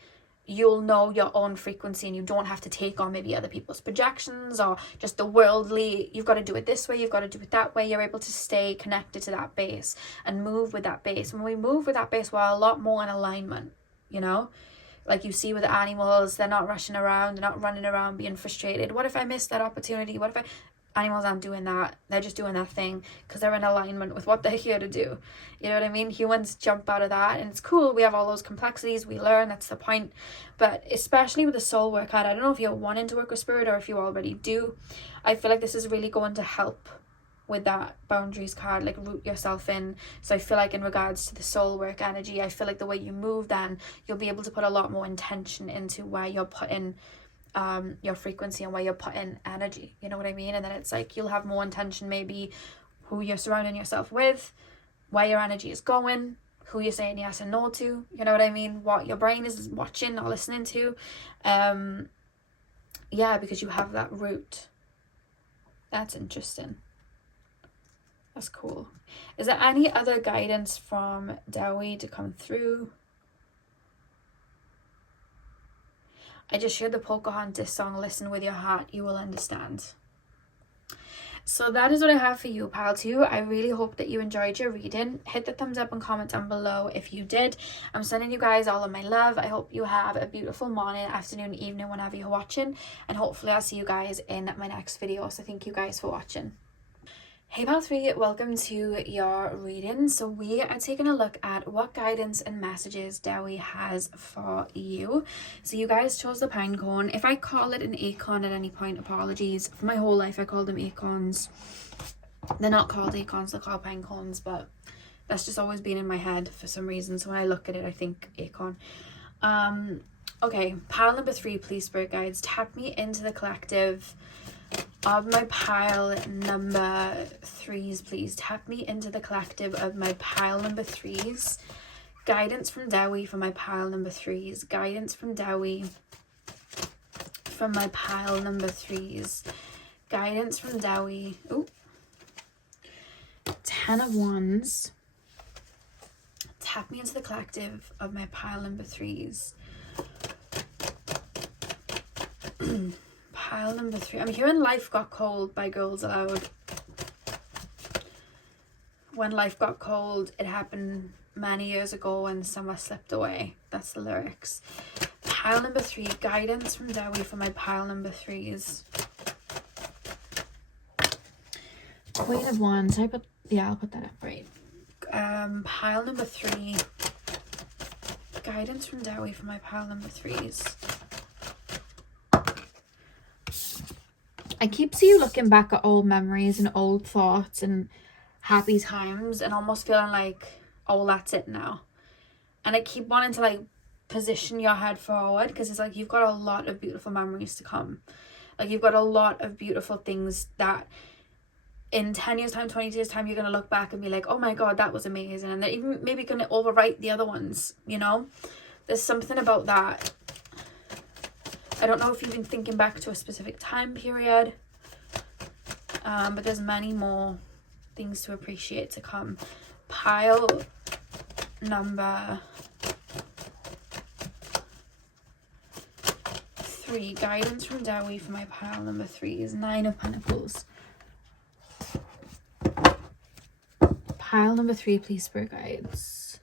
you'll know your own frequency and you don't have to take on maybe other people's projections or just the worldly, you've got to do it this way, you've got to do it that way. You're able to stay connected to that base and move with that base. When we move with that base, we're a lot more in alignment, you know? Like you see with the animals, they're not rushing around, they're not running around being frustrated. What if I missed that opportunity? What if I... Animals aren't doing that. They're just doing their thing because they're in alignment with what they're here to do. You know what I mean? Humans jump out of that and it's cool. We have all those complexities. We learn. That's the point. But especially with the soul work card, I don't know if you're wanting to work with spirit or if you already do. I feel like this is really going to help with that boundaries card, like root yourself in. So I feel like in regards to the soul work energy, I feel like the way you move then, you'll be able to put a lot more intention into where you're putting your frequency and where you're putting energy, you know what I mean? And then it's like you'll have more intention, maybe who you're surrounding yourself with, where your energy is going, who you're saying yes and no to, you know what I mean? What your brain is watching or listening to. Yeah, because you have that root. That's interesting. That's cool. Is there any other guidance from Dewi to come through? I just shared the Pocahontas song, Listen With Your Heart, You Will Understand. So that is what I have for you, pal 2. I really hope that you enjoyed your reading. Hit the thumbs up and comment down below if you did. I'm sending you guys all of my love. I hope you have a beautiful morning, afternoon, evening, whenever you're watching. And hopefully I'll see you guys in my next video. So thank you guys for watching. Hey pal 3, welcome to your reading. So we are taking a look at what guidance and messages Dewi has for you. So you guys chose the pine cone. If I call it an acorn at any point, apologies. For my whole life I called them acorns. They're not called acorns, they're called pine cones, but that's just always been in my head for some reason. So when I look at it, I think acorn. Okay, pile number 3, please spirit guides, tap me into the collective of my pile number 3s, please. Tap me into the collective of my pile number 3s. Guidance from Dewi for my pile number 3s. Guidance from Dewi from my pile number 3s. Guidance from Dewi. Ooh. 10 of Wands. Tap me into the collective of my pile number 3s. Pile number 3. I'm hearing Life Got Cold by Girls Aloud. When life got cold, it happened many years ago and summer slipped away. That's the lyrics. Pile number 3. Guidance from Dewi for my pile number 3s. Queen of Wands. I'll put that up right. Pile number 3. Guidance from Dewi for my pile number 3s. I keep seeing you looking back at old memories and old thoughts and happy times and almost feeling like, oh, that's it now. And I keep wanting to like position your head forward, because it's like you've got a lot of beautiful memories to come. Like you've got a lot of beautiful things that in 10 years time, 20 years time, you're going to look back and be like, oh my God, that was amazing. And they're even maybe going to overwrite the other ones, you know? There's something about that. I don't know if you've been thinking back to a specific time period, but there's many more things to appreciate to come. Pile number 3, guidance from Dewi for my pile number 3 is 9 of Pentacles. Pile number 3, please, Spirit Guides.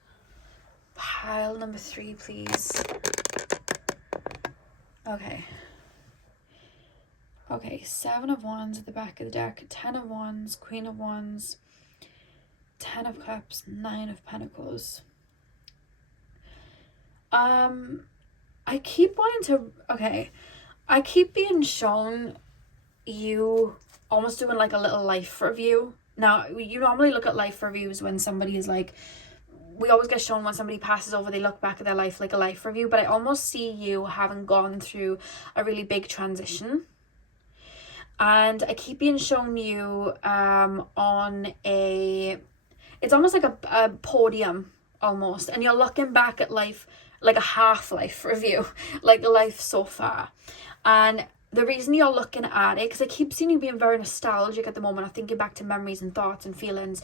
Pile number 3, please. Okay, 7 of Wands at the back of the deck, 10 of Wands, Queen of Wands, 10 of Cups, 9 of Pentacles. I keep being shown you almost doing like a little life review. Now, you normally look at life reviews when somebody is like, we always get shown when somebody passes over, they look back at their life like a life review, but I almost see you having gone through a really big transition. And I keep being shown you on it's almost like a podium almost, and you're looking back at life like a half-life review, like life so far. And the reason you're looking at it, because I keep seeing you being very nostalgic at the moment, or thinking back to memories and thoughts and feelings.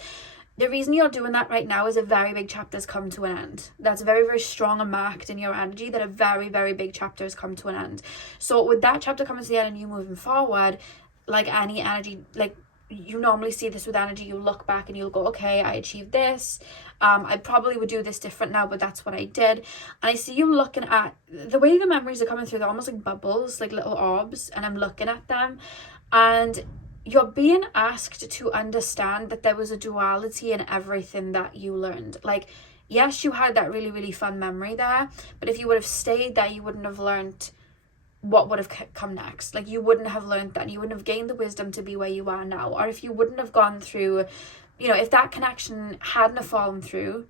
The reason you're doing that right now is a very big chapter has come to an end. That's very, very strong and marked in your energy that a very, very big chapter has come to an end. So with that chapter coming to the end and you moving forward, like any energy, like you normally see this with energy, you look back and you'll go, okay, I achieved this. I probably would do this different now, but that's what I did. And I see you looking at the way the memories are coming through. They're almost like bubbles, like little orbs, and I'm looking at them, and you're being asked to understand that there was a duality in everything that you learned. Like, yes, you had that really, really fun memory there, but if you would have stayed there, you wouldn't have learned what would have come next. Like, you wouldn't have learned that, and you wouldn't have gained the wisdom to be where you are now. Or if you wouldn't have gone through, you know, if that connection hadn't have fallen through,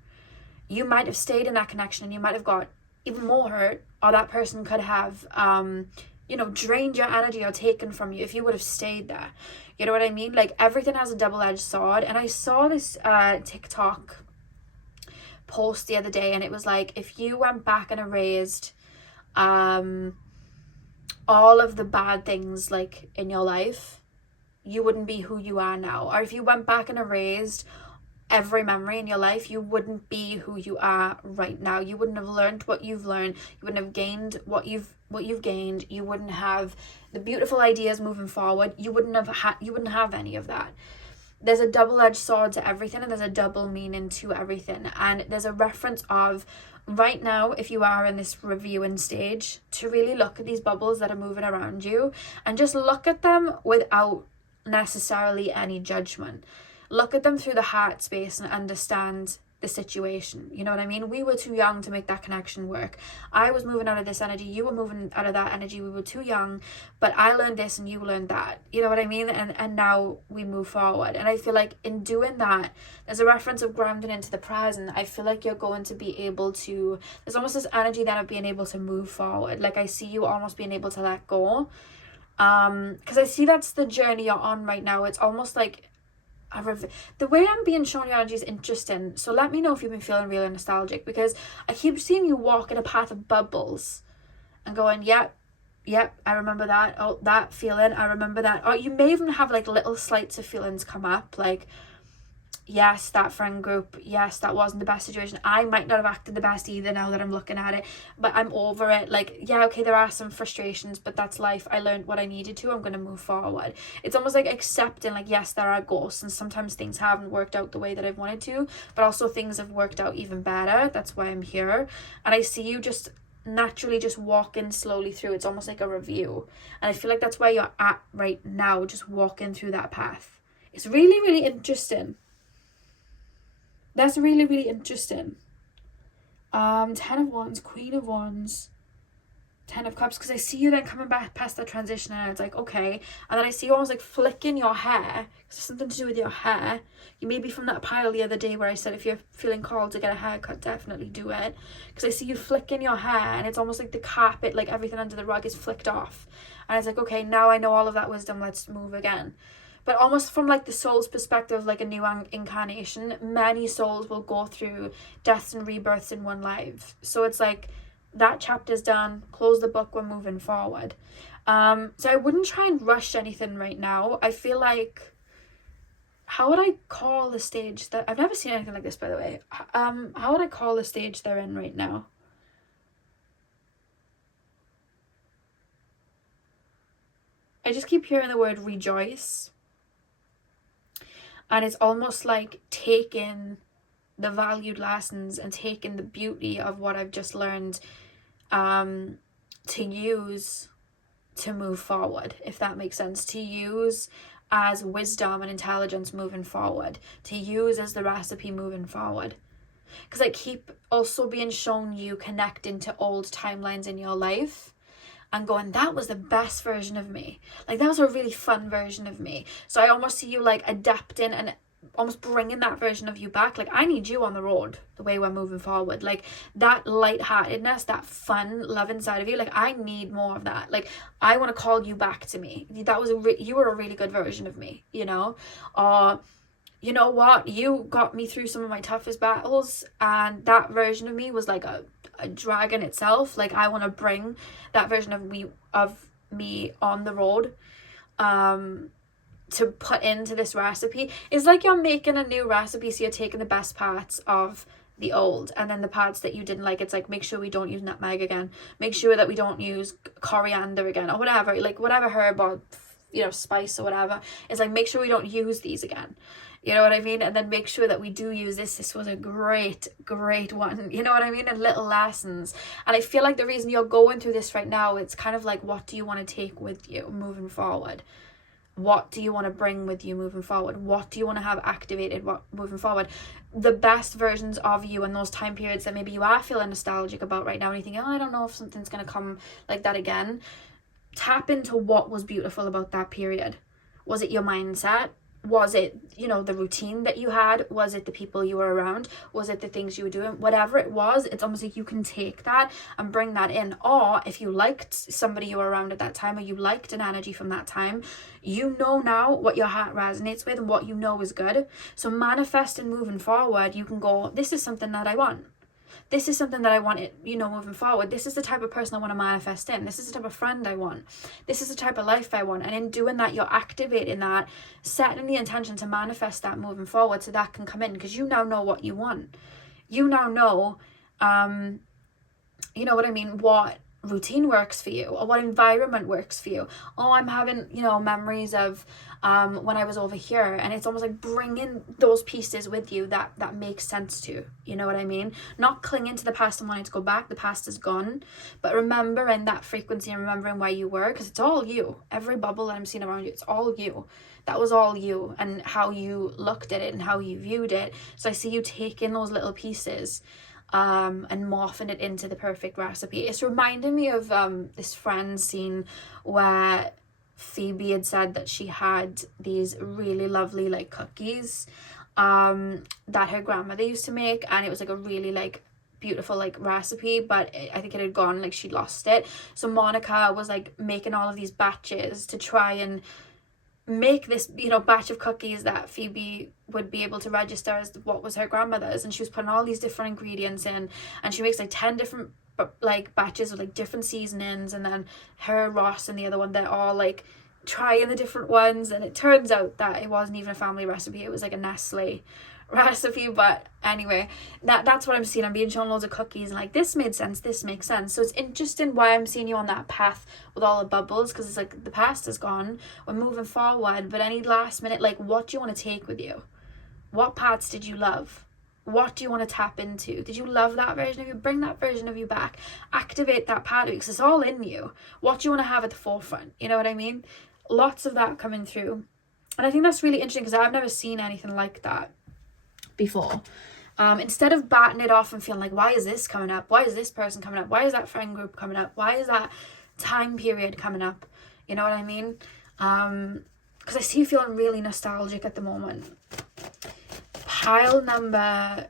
you might have stayed in that connection and you might have got even more hurt, or that person could have you know, drained your energy or taken from you if you would have stayed there. You know what I mean? Like, everything has a double-edged sword. And I saw this TikTok post the other day, and it was like, if you went back and erased all of the bad things like in your life, you wouldn't be who you are now. Or if you went back and erased every memory in your life, you wouldn't be who you are right now. You wouldn't have learned what you've learned. You wouldn't have gained what you've gained. You wouldn't have the beautiful ideas moving forward. You wouldn't have any of that. There's a double-edged sword to everything, and there's a double meaning to everything. And there's a reference of right now, if you are in this reviewing stage, to really look at these bubbles that are moving around you and just look at them without necessarily any judgment. Look at them through the heart space and understand the situation. You know what I mean? We were too young to make that connection work. I was moving out of this energy, you were moving out of that energy. We were too young, but I learned this and you learned that. You know what I mean? And now we move forward. And I feel like in doing that, there's a reference of grounding into the present. I feel like you're going to be able to, there's almost this energy then of being able to move forward. Like, I see you almost being able to let go. Because I see that's the journey you're on right now. It's almost like the way I'm being shown your energy is interesting. So let me know if you've been feeling really nostalgic, because I keep seeing you walk in a path of bubbles and going, yep, I remember that. Oh, that feeling, I remember that. Or you may even have like little slights of feelings come up, like, yes, that friend group, yes, that wasn't the best situation. I might not have acted the best either now that I'm looking at it, but I'm over it. Like, yeah, okay, there are some frustrations, but that's life. I learned what I needed to. I'm going to move forward. It's almost like accepting, like, yes, there are ghosts, and sometimes things haven't worked out the way that I've wanted to, but also things have worked out even better. That's why I'm here. And I see you just naturally just walking slowly through. It's almost like a review. And I feel like that's where you're at right now, just walking through that path. It's really, really interesting. That's really, really interesting. 10 of Wands, Queen of Wands, Ten of Cups, because I see you then coming back past that transition, and it's like, okay. And then I see you almost like flicking your hair. It's something to do with your hair. You may be from that pile the other day where I said if you're feeling called to get a haircut, definitely do it. Because I see you flicking your hair, and it's almost like the carpet, like everything under the rug is flicked off. And it's like, okay, now I know all of that wisdom, let's move again. But almost from like the soul's perspective, like a new incarnation, many souls will go through deaths and rebirths in one life. So it's like, that chapter's done, close the book, we're moving forward. So I wouldn't try and rush anything right now. I feel like, how would I call the stage that, I've never seen anything like this, by the way. How would I call the stage they're in right now? I just keep hearing the word rejoice. And it's almost like taking the valued lessons and taking the beauty of what I've just learned to use to move forward, if that makes sense. To use as wisdom and intelligence moving forward. To use as the recipe moving forward. Because I keep also being shown you connecting to old timelines in your life. And going, that was the best version of me. Like, that was a really fun version of me. So I almost see you like adapting and almost bringing that version of you back. Like, I need you on the road the way we're moving forward. Like, that lightheartedness, that fun, love inside of you. Like, I need more of that. Like, I want to call you back to me. That was you were a really good version of me, you know? Or, you know what? You got me through some of my toughest battles, and that version of me was like a dragon itself. Like, I want to bring that version of me on the road to put into this recipe. It's like you're making a new recipe, so you're taking the best parts of the old, and then the parts that you didn't like, it's like, make sure we don't use nutmeg again, make sure that we don't use coriander again, or whatever, like whatever herb or, you know, spice or whatever. It's like, make sure we don't use these again. You know what I mean? And then make sure that we do use this. This was a great one. You know what I mean? And little lessons. And I feel like the reason you're going through this right now, it's kind of like, what do you want to take with you moving forward? What do you want to bring with you moving forward? What do you want to have activated moving forward? The best versions of you in those time periods that maybe you are feeling nostalgic about right now, and you think, oh, I don't know if something's going to come like that again. Tap into what was beautiful about that period. Was it your mindset? Was it, you know, the routine that you had? Was it the people you were around? Was it the things you were doing? Whatever it was, it's almost like you can take that and bring that in. Or if you liked somebody you were around at that time, or you liked an energy from that time, you know now what your heart resonates with and what you know is good. So manifest and moving forward, you can go, this is something that I want. This is something that I want, you know, moving forward. This is the type of person I want to manifest in. This is the type of friend I want. This is the type of life I want. And in doing that, you're activating that, setting the intention to manifest that moving forward, so that can come in, because you now know what you want. You now know, you know what I mean, what routine works for you, or what environment works for you. Oh, I'm having, you know, memories of when I was over here, and it's almost like bringing those pieces with you that makes sense to you know what I mean? Not clinging to the past and wanting to go back. The past is gone, but remembering that frequency and remembering where you were, because it's all you. Every bubble that I'm seeing around you, it's all you. That was all you, and how you looked at it and how you viewed it. So I see you taking those little pieces and morphing it into the perfect recipe. It's reminding me of this Friends scene where Phoebe had said that she had these really lovely like cookies that her grandmother used to make, and it was like a really like beautiful like recipe, but I think it had gone, like she'd lost it. So Monica was like making all of these batches to try and make this, you know, batch of cookies that Phoebe would be able to register as what was her grandmother's, and she was putting all these different ingredients in, and she makes like 10 different like batches with like different seasonings, and then her, Ross, and the other one, they're all like trying the different ones, and it turns out that it wasn't even a family recipe, it was like a Nestle recipe. But anyway, that's what I'm seeing. I'm being shown loads of cookies and like, this made sense, this makes sense. So it's interesting why I'm seeing you on that path with all the bubbles, because it's like the past is gone, we're moving forward. But any last minute, like, what do you want to take with you? What parts did you love? What do you want to tap into? Did you love that version of you? Bring that version of you back. Activate that part of you, because it's all in you. What do you want to have at the forefront? You know what I mean? Lots of that coming through. And I think that's really interesting, because I've never seen anything like that before. Instead of batting it off and feeling like, why is this coming up? Why is this person coming up? Why is that friend group coming up? Why is that time period coming up? You know what I mean? Because I see you feeling really nostalgic at the moment. Pile number,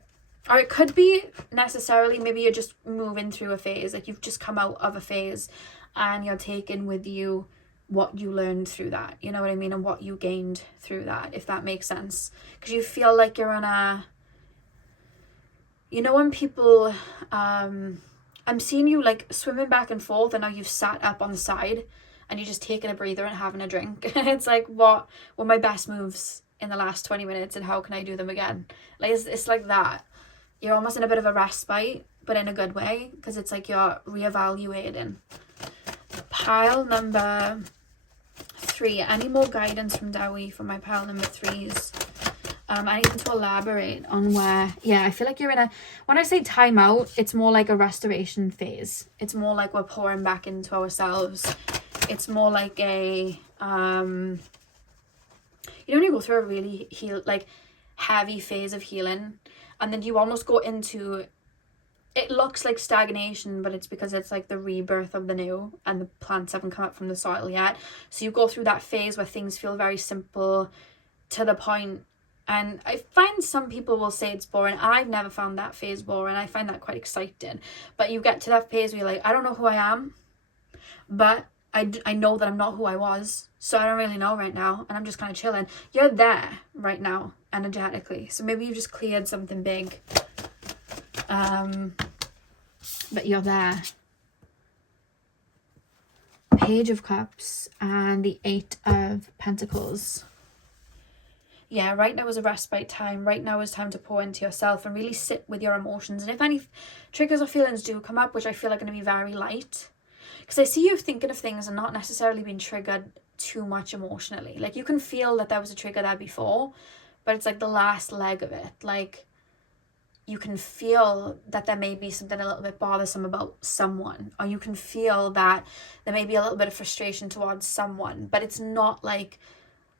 or it could be necessarily, maybe you're just moving through a phase, like you've just come out of a phase and you're taking with you what you learned through that, you know what I mean, and what you gained through that, if that makes sense. Because you feel like you're on a, you know, when people, I'm seeing you like swimming back and forth, and now you've sat up on the side and you're just taking a breather and having a drink. It's like, what were my best moves in the last 20 minutes and how can I do them again? Like it's like that. You're almost in a bit of a respite, but in a good way, because it's like you're reevaluating. Pile number 3. Any more guidance from Dewi for my pile number 3s? Anything to elaborate on where, yeah, I feel like you're in a, when I say time out, it's more like a restoration phase. It's more like we're pouring back into ourselves. It's more like a, you know, when you go through a really heavy phase of healing, and then you almost go into, it looks like stagnation, but it's because it's like the rebirth of the new, and the plants haven't come up from the soil yet. So you go through that phase where things feel very simple, to the point. And I find some people will say it's boring. I've never found that phase boring. I find that quite exciting. But you get to that phase where you're like, I don't know who I am, but I know that I'm not who I was. So I don't really know right now. And I'm just kind of chilling. You're there right now, energetically. So maybe you've just cleared something big. But you're there. Page of Cups and the 8 of Pentacles. Yeah, right now is a respite time. Right now is time to pour into yourself and really sit with your emotions. And if any triggers or feelings do come up, which I feel are going to be very light, because I see you thinking of things and not necessarily being triggered too much emotionally. Like you can feel that there was a trigger there before, but it's like the last leg of it. Like you can feel that there may be something a little bit bothersome about someone, or you can feel that there may be a little bit of frustration towards someone, but it's not like,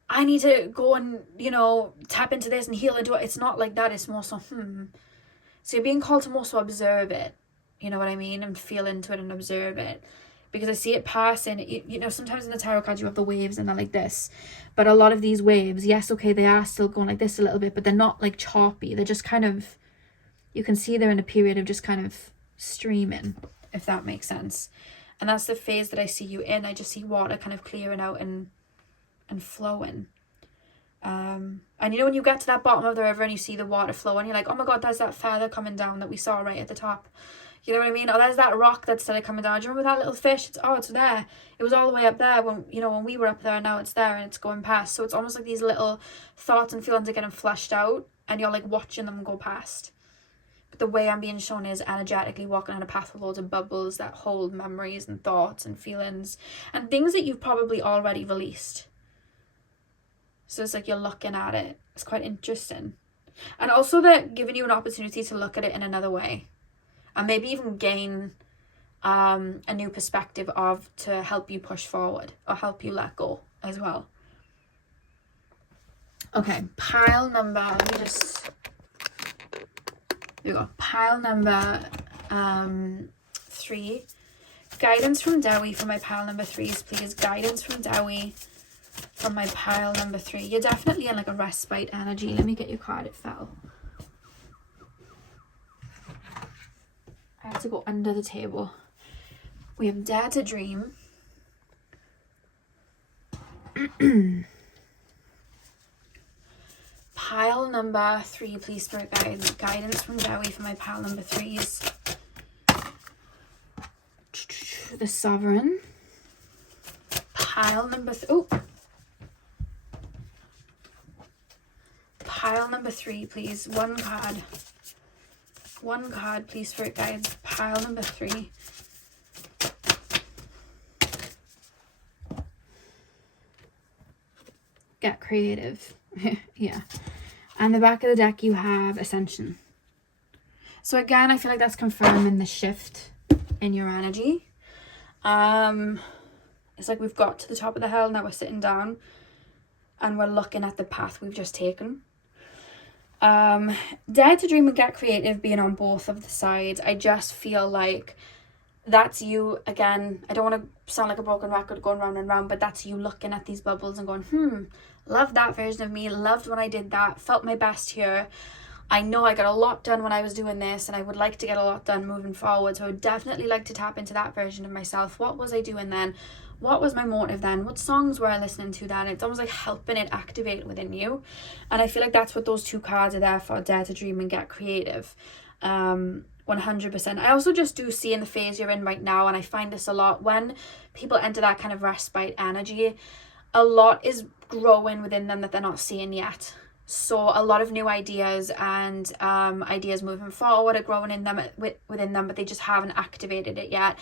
I need to go and, you know, tap into this and heal and do it. It's not like that. It's more so, So you're being called to more so observe it. You know what I mean? And feel into it and observe it. Because I see it passing. You know, sometimes in the tarot cards you have the waves and they're like this. But a lot of these waves, yes, okay, they are still going like this a little bit, but they're not like choppy. They're just kind of, you can see they're in a period of just kind of streaming, if that makes sense. And that's the phase that I see you in. I just see water kind of clearing out and flowing. And you know when you get to that bottom of the river and you see the water flowing, you're like, oh my god, there's that feather coming down that we saw right at the top. You know what I mean? Or there's that rock that started coming down. Do you remember that little fish? It's there. It was all the way up there when, you know, when we were up there, and now it's there and it's going past. So it's almost like these little thoughts and feelings are getting flushed out and you're like watching them go past. But the way I'm being shown is energetically walking on a path with loads of bubbles that hold memories and thoughts and feelings and things that you've probably already released. So it's like you're looking at it. It's quite interesting. And also they're giving you an opportunity to look at it in another way. And maybe even gain a new perspective to help you push forward or help you let go as well. Okay, pile number, let me just, here we go. Pile number 3. Guidance from Dewi for my pile number 3s, please. Guidance from Dewi from my pile number 3. You're definitely in like a respite energy. Let me get your card, it fell. I have to go under the table. We have Dare to Dream. Pile number 3, please, Spirit Guides. Guidance from Dewi for my pile number 3s. The Sovereign. Pile number Pile number 3, please. One card. One card, please, Spirit Guides. Pile number 3. Get creative. Yeah. And the back of the deck you have Ascension. So again, I feel like that's confirming the shift in your energy. It's like we've got to the top of the hill, now we're sitting down and we're looking at the path we've just taken. Dare to dream and get creative being on both of the sides. I just feel like that's you again. I don't want to sound like a broken record going round and round, but that's you looking at these bubbles and going, love that version of me, loved when I did that, felt my best here. I know I got a lot done when I was doing this, and I would like to get a lot done moving forward. So I would definitely like to tap into that version of myself. What was I doing then? What was my motive then? What songs were I listening to then? It's almost like helping it activate within you. And I feel like that's what those two cards are there for, dare to dream and get creative. 100%. I also just do see in the phase you're in right now, and I find this a lot when people enter that kind of respite energy, a lot is growing within them that they're not seeing yet. So a lot of new ideas and ideas moving forward are growing in them, within them, but they just haven't activated it yet.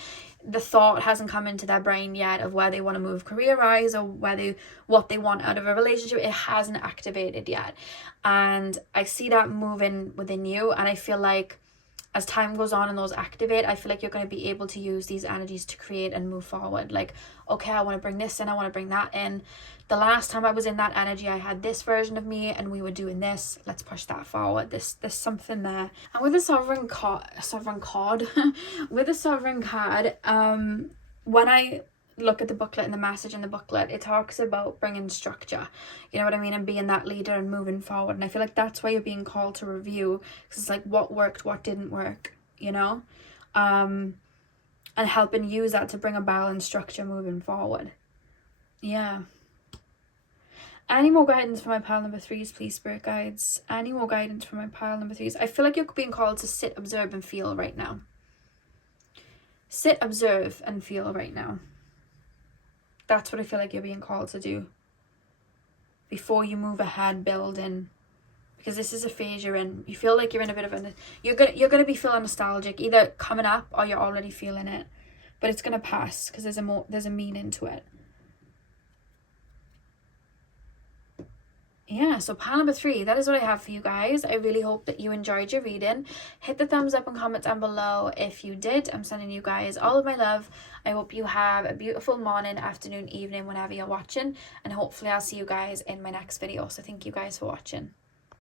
The thought hasn't come into their brain yet of where they want to move career-wise, or what they want out of a relationship. It hasn't activated yet. And I see that moving within you, and I feel like as time goes on and those activate, I feel like you're going to be able to use these energies to create and move forward. Like, okay, I want to bring this in, I want to bring that in. The last time I was in that energy, I had this version of me and we were doing this. Let's push that forward. There's something there. And with the sovereign card, with the sovereign card, when I look at the booklet and the message in the booklet, it talks about bringing structure, you know what I mean, and being that leader and moving forward. And I feel like that's why you're being called to review, because it's like what worked, what didn't work, you know, and helping use that to bring a balanced structure moving forward. Yeah. Any more guidance for my pile number 3s, please, spirit guides? Any more guidance for my pile number 3s? I feel like you're being called to sit, observe, and feel right now. Sit, observe, and feel right now. That's what I feel like you're being called to do before you move ahead, building, because this is a phase you're in. You feel like you're in a bit of you're gonna be feeling nostalgic, either coming up or you're already feeling it, but it's gonna pass because there's a meaning to it. Yeah, so pile number 3, that is what I have for you guys. I really hope that you enjoyed your reading. Hit the thumbs up and comment down below if you did. I'm sending you guys all of my love. I hope you have a beautiful morning, afternoon, evening, whenever you're watching, and hopefully I'll see you guys in my next video. So thank you guys for watching.